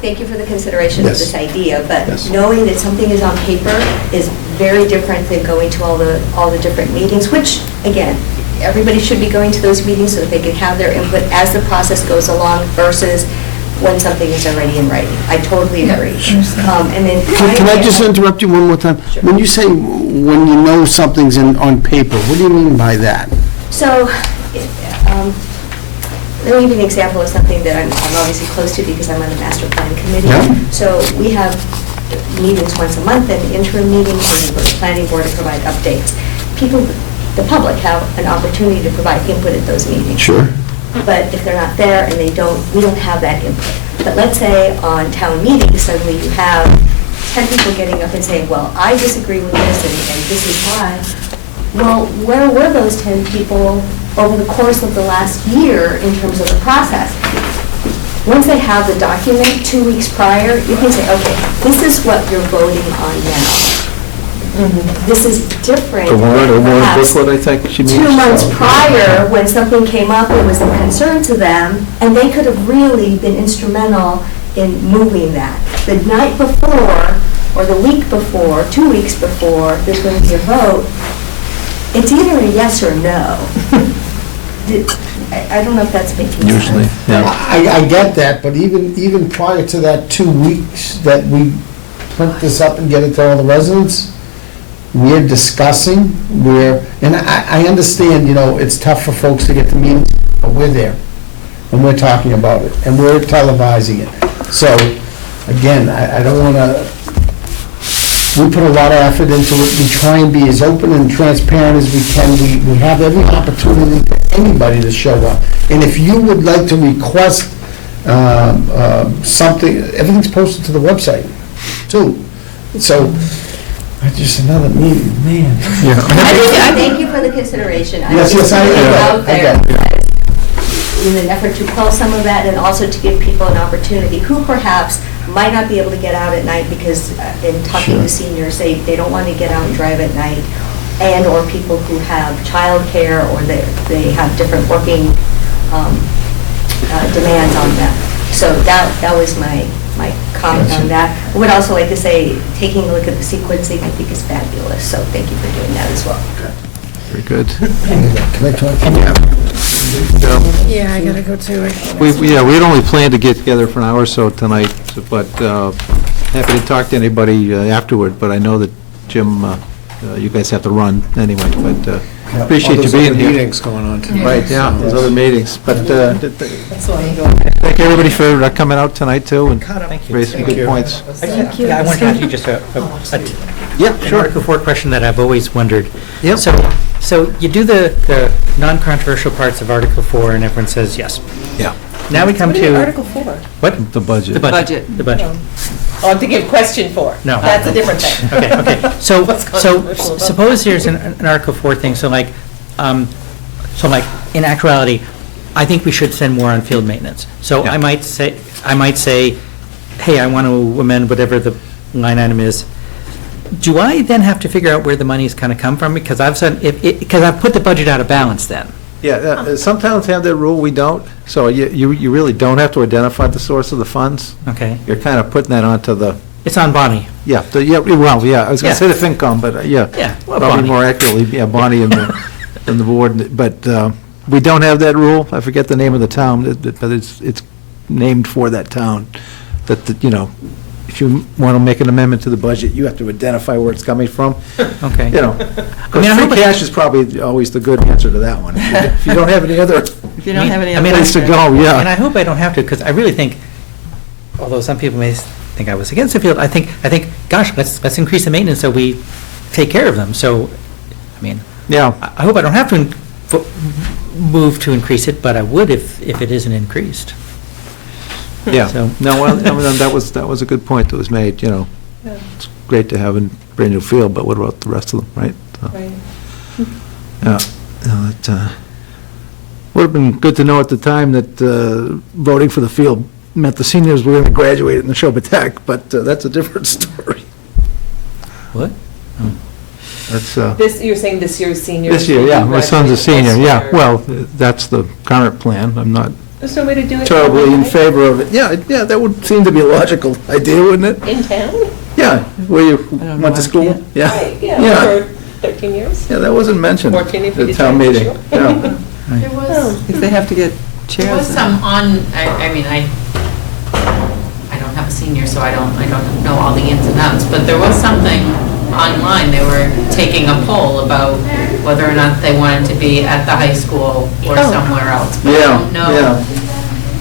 thank you for the consideration of Yes. this idea, but Yes. knowing that something is on paper is very different than going to all the different meetings, which, again, everybody should be going to those meetings so that they can have their input as the process goes along versus when something is already in writing. I totally agree. And then. Can I just interrupt you one more time? Sure. When you say when you know something's on paper, what do you mean by that? So, let me give you an example of something that I'm obviously close to because I'm on the master plan committee. Yeah. So we have meetings once a month and interim meetings, and we go to the planning board to provide updates. People, the public have an opportunity to provide input at those meetings. Sure. But if they're not there and we don't have that input. But let's say on town meetings, suddenly you have 10 people getting up and saying, well, I disagree with this and this is why. Well, where were those 10 people over the course of the last year in terms of the process? Once they have the document 2 weeks prior, you can say, okay, this is what you're voting on now. This is different The warrant, or than warrant perhaps booklet, I think she means. 2 months prior, when something came up that was of concern to them, and they could have really been instrumental in moving that. The night before, or the week before, 2 weeks before, there's going to be a vote, it's either a yes or no. I don't know if that's making sense. Usually, yeah. I get that, but even prior to that 2 weeks that we print this up and get it to all the residents, we're discussing, and I understand, you know, it's tough for folks to get to meetings, but we're there, and we're talking about it, and we're televising it. So, again, I don't want to, we put a lot of effort into it, we try and be as open and transparent as we can, we have every opportunity for anybody to show up. And if you would like to request something, everything's posted to the website, too. So, just another meeting, man. Thank you for the consideration. Yes, yes, I putting it get it, out I there get it. in an effort to quell some of that, and also to give people an opportunity who perhaps might not be able to get out at night because in talking Sure. to seniors, they don't want to get out and drive at night, and/or people who have childcare or they have different working demands on them. So that was my comment on that. I would also like to say, taking a look at the sequencing, I think is fabulous, so thank you for doing that as well. Very good. Can I talk to you? Yeah, I gotta go too. We had only planned to get together for an hour or so tonight, but happy to talk to anybody afterward, but I know that Jim, you guys have to run anyway, but appreciate you being here. Meetings going on tonight. Right, yeah, there's other meetings, but That's why I'm going. thank everybody for coming out tonight, too, and Thank you. raised some good points. Thank you. I want to ask you just Yeah, an Article 4 question that I've always wondered. Yep. So So you do the non-controversial parts of Article 4, and everyone says yes. Yeah. Now we come What do you mean, to, Article 4? what? The budget. The budget. The budget. Oh, I'm thinking of question 4. No. That's a different thing. Okay. So, What's so controversial about suppose there's an Article 4 thing, so like, in actuality, I think we should spend more on field maintenance. So Yeah. I might say, hey, I want to amend whatever the line item is. Do I then have to figure out where the money's kind of come from? Because I've said, because I've put the budget out of balance then. Yeah, some towns have that rule, we don't. So you really don't have to identify the source of the funds. Okay. You're kind of putting that onto the, It's on Bonnie. yeah, I was going to say the FinCom, but yeah. Yeah, well, Probably Bonnie. more accurately, yeah, Bonnie and the board. But we don't have that rule. I forget the name of the town, but it's named for that town. That, if you want to make an amendment to the budget, you have to identify where it's coming from. Okay. I hope free cash is probably always the good answer to that one. If you don't have any other If you don't have any I mean, other. place to go, yeah. And I hope I don't have to, because I really think, although some people may think I was against the field, I think, gosh, let's increase the maintenance so we take care of them. So, I mean, Yeah, I hope I don't have to move to increase it, but I would if it isn't increased. yeah. So- No, well, that was a good point that was made, It's great to have a brand-new field, but what about the rest of them, right? So, Right. Yeah, no, it would have been good to know at the time that voting for the field meant the seniors were going to graduate in the Neshoba Tech, but that's a different story. What? That's, You're saying this year's senior? this year, yeah, my son's a senior, yeah. Well, that's the current plan. I'm not There's no way to do it. terribly in right? favor of it. Yeah, that would seem to be a logical idea, wouldn't it? In town? Yeah, where you don't know went why to we school? can't. Yeah. Right, Yeah. yeah, for 13 years. Yeah, that wasn't mentioned 14 if you at the did town transition. meeting. Yeah. There was, If they have to get there was chairs. some on, I mean, I don't have a senior, so I don't know all the ins and outs, but there was something online, they were taking a poll about whether or not they wanted to be at the high school or Oh. somewhere else. But Yeah, I don't know. yeah.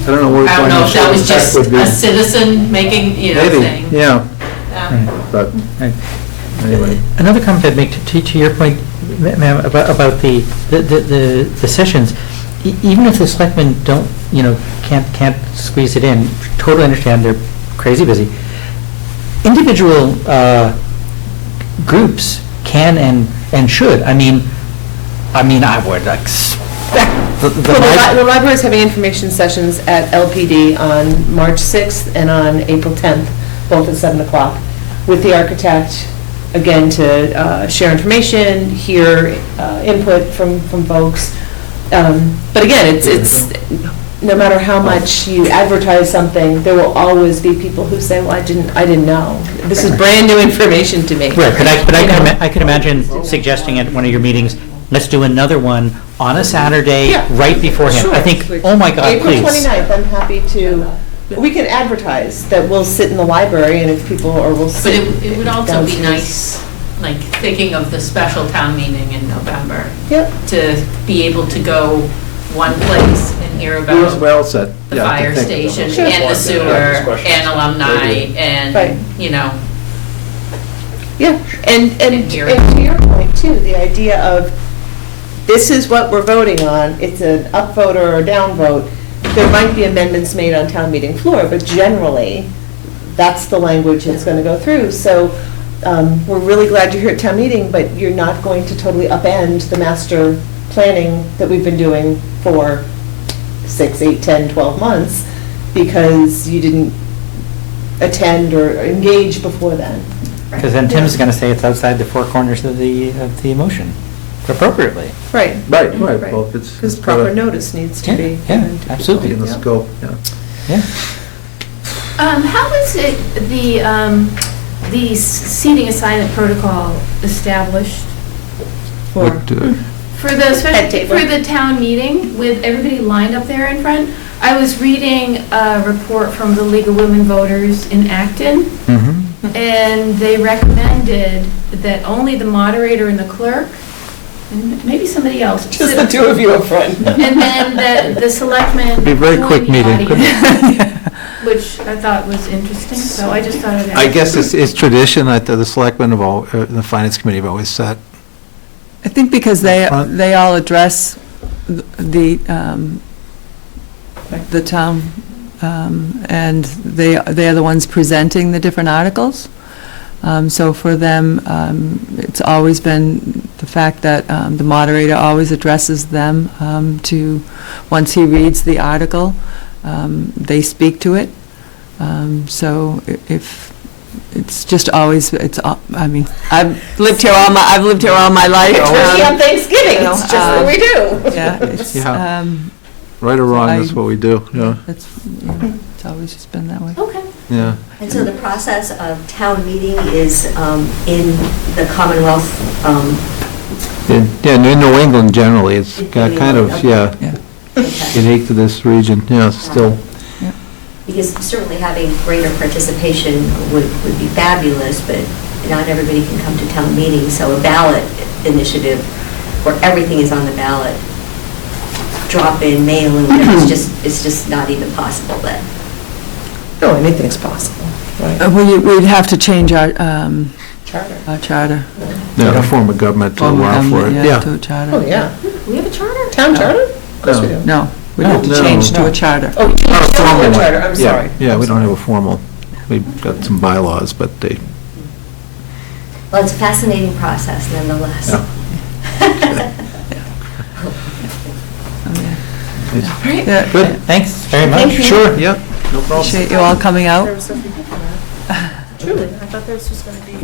I don't know where. I don't know if that was Tech just would be. a citizen making, Maybe, saying. yeah, Yeah. but Right. anyway. Another comment I'd make to your point, ma'am, about the sessions, even if the selectmen don't, can't squeeze it in, totally understand, they're crazy busy. Individual groups can and should. I mean, I would expect Well, the library is having information sessions at LPD on March 6th and on April 10th, both at 7 o'clock, with the architect, again, to share information, hear input from folks. But again, it's, no matter how much you advertise something, there will always be people who say, well, I didn't know. This is brand-new information to me. Right, but You know? I could imagine suggesting at one of your meetings, let's do another one on a Saturday, Yeah. right beforehand. Sure. I think, oh my God, April please. 29th, I'm happy to, we can advertise that we'll sit in the library and if people, or we'll But sit it would also be downstairs. nice, like, thinking of the special town meeting in November, Yep. to be able to go one place and hear about Well said. the Yeah, I fire can think of station Sure. and the sewer and alumni Right. and, Yeah, and And hear it. to your point too, the idea of, this is what we're voting on, it's an upvote or a downvote. There might be amendments made on town meeting floor, but generally, that's the language that's going to go through. So we're really glad you're here at town meeting, but you're not going to totally upend the master planning that we've been doing for 6, 8, 10, 12 months because you didn't attend or engage before then. Because then Tim's going to say it's outside the four corners of the motion, appropriately. Right. Right, right. Right. Well, it's. Because proper notice needs to be. Yeah, given to absolutely. In the people. scope, yeah. Yeah. How is it, the seating assignment protocol established For, What, for the, Head especially table. for the town meeting with everybody lined up there in front? I was reading a report from the League of Women Voters in Acton, and they recommended that only the moderator and the clerk, and maybe somebody else. Just the two of you up front. And then the selectmen. Be a very join quick the meeting, couldn't audience, which I thought was interesting, so I just thought of that. I guess it's tradition that the selectmen of all, the finance committee have always set I think because Front. they all address the town, and they are the ones presenting the different articles. So for them, it's always been the fact that the moderator always addresses them once he reads the article, they speak to it. So if, it's just always, I mean, I've lived here all my life. Turkey on Thanksgiving, it's just what we do. Yeah, it's, Yeah. Right or wrong, that's what we do, yeah, it's always just been that way. Okay. yeah. And so the process of town meeting is in the Commonwealth, In New England generally, it's kind of, yeah, okay. unique to this region, yeah, still. Because certainly having greater participation would be fabulous, but not everybody can come to town meetings. So a ballot initiative where everything is on the ballot, drop in, mail in, it's just not even possible then. No, anything's possible, right? We'd have to change our Charter. charter. Yeah, a form of government to Form of allow for it, government, yeah. to a charter. Oh, yeah. We have a charter? Town charter? Of course we do. No, we'd have to No. change to a charter. Oh, we changed the charter, I'm Yeah, sorry. yeah, we don't have a formal, we've got some bylaws, but they, Well, it's a fascinating process nonetheless. Yeah. Yeah, Good, thanks very much. Thank you. sure, yeah, no problem. appreciate you all coming out. Truly, I thought there was just going to be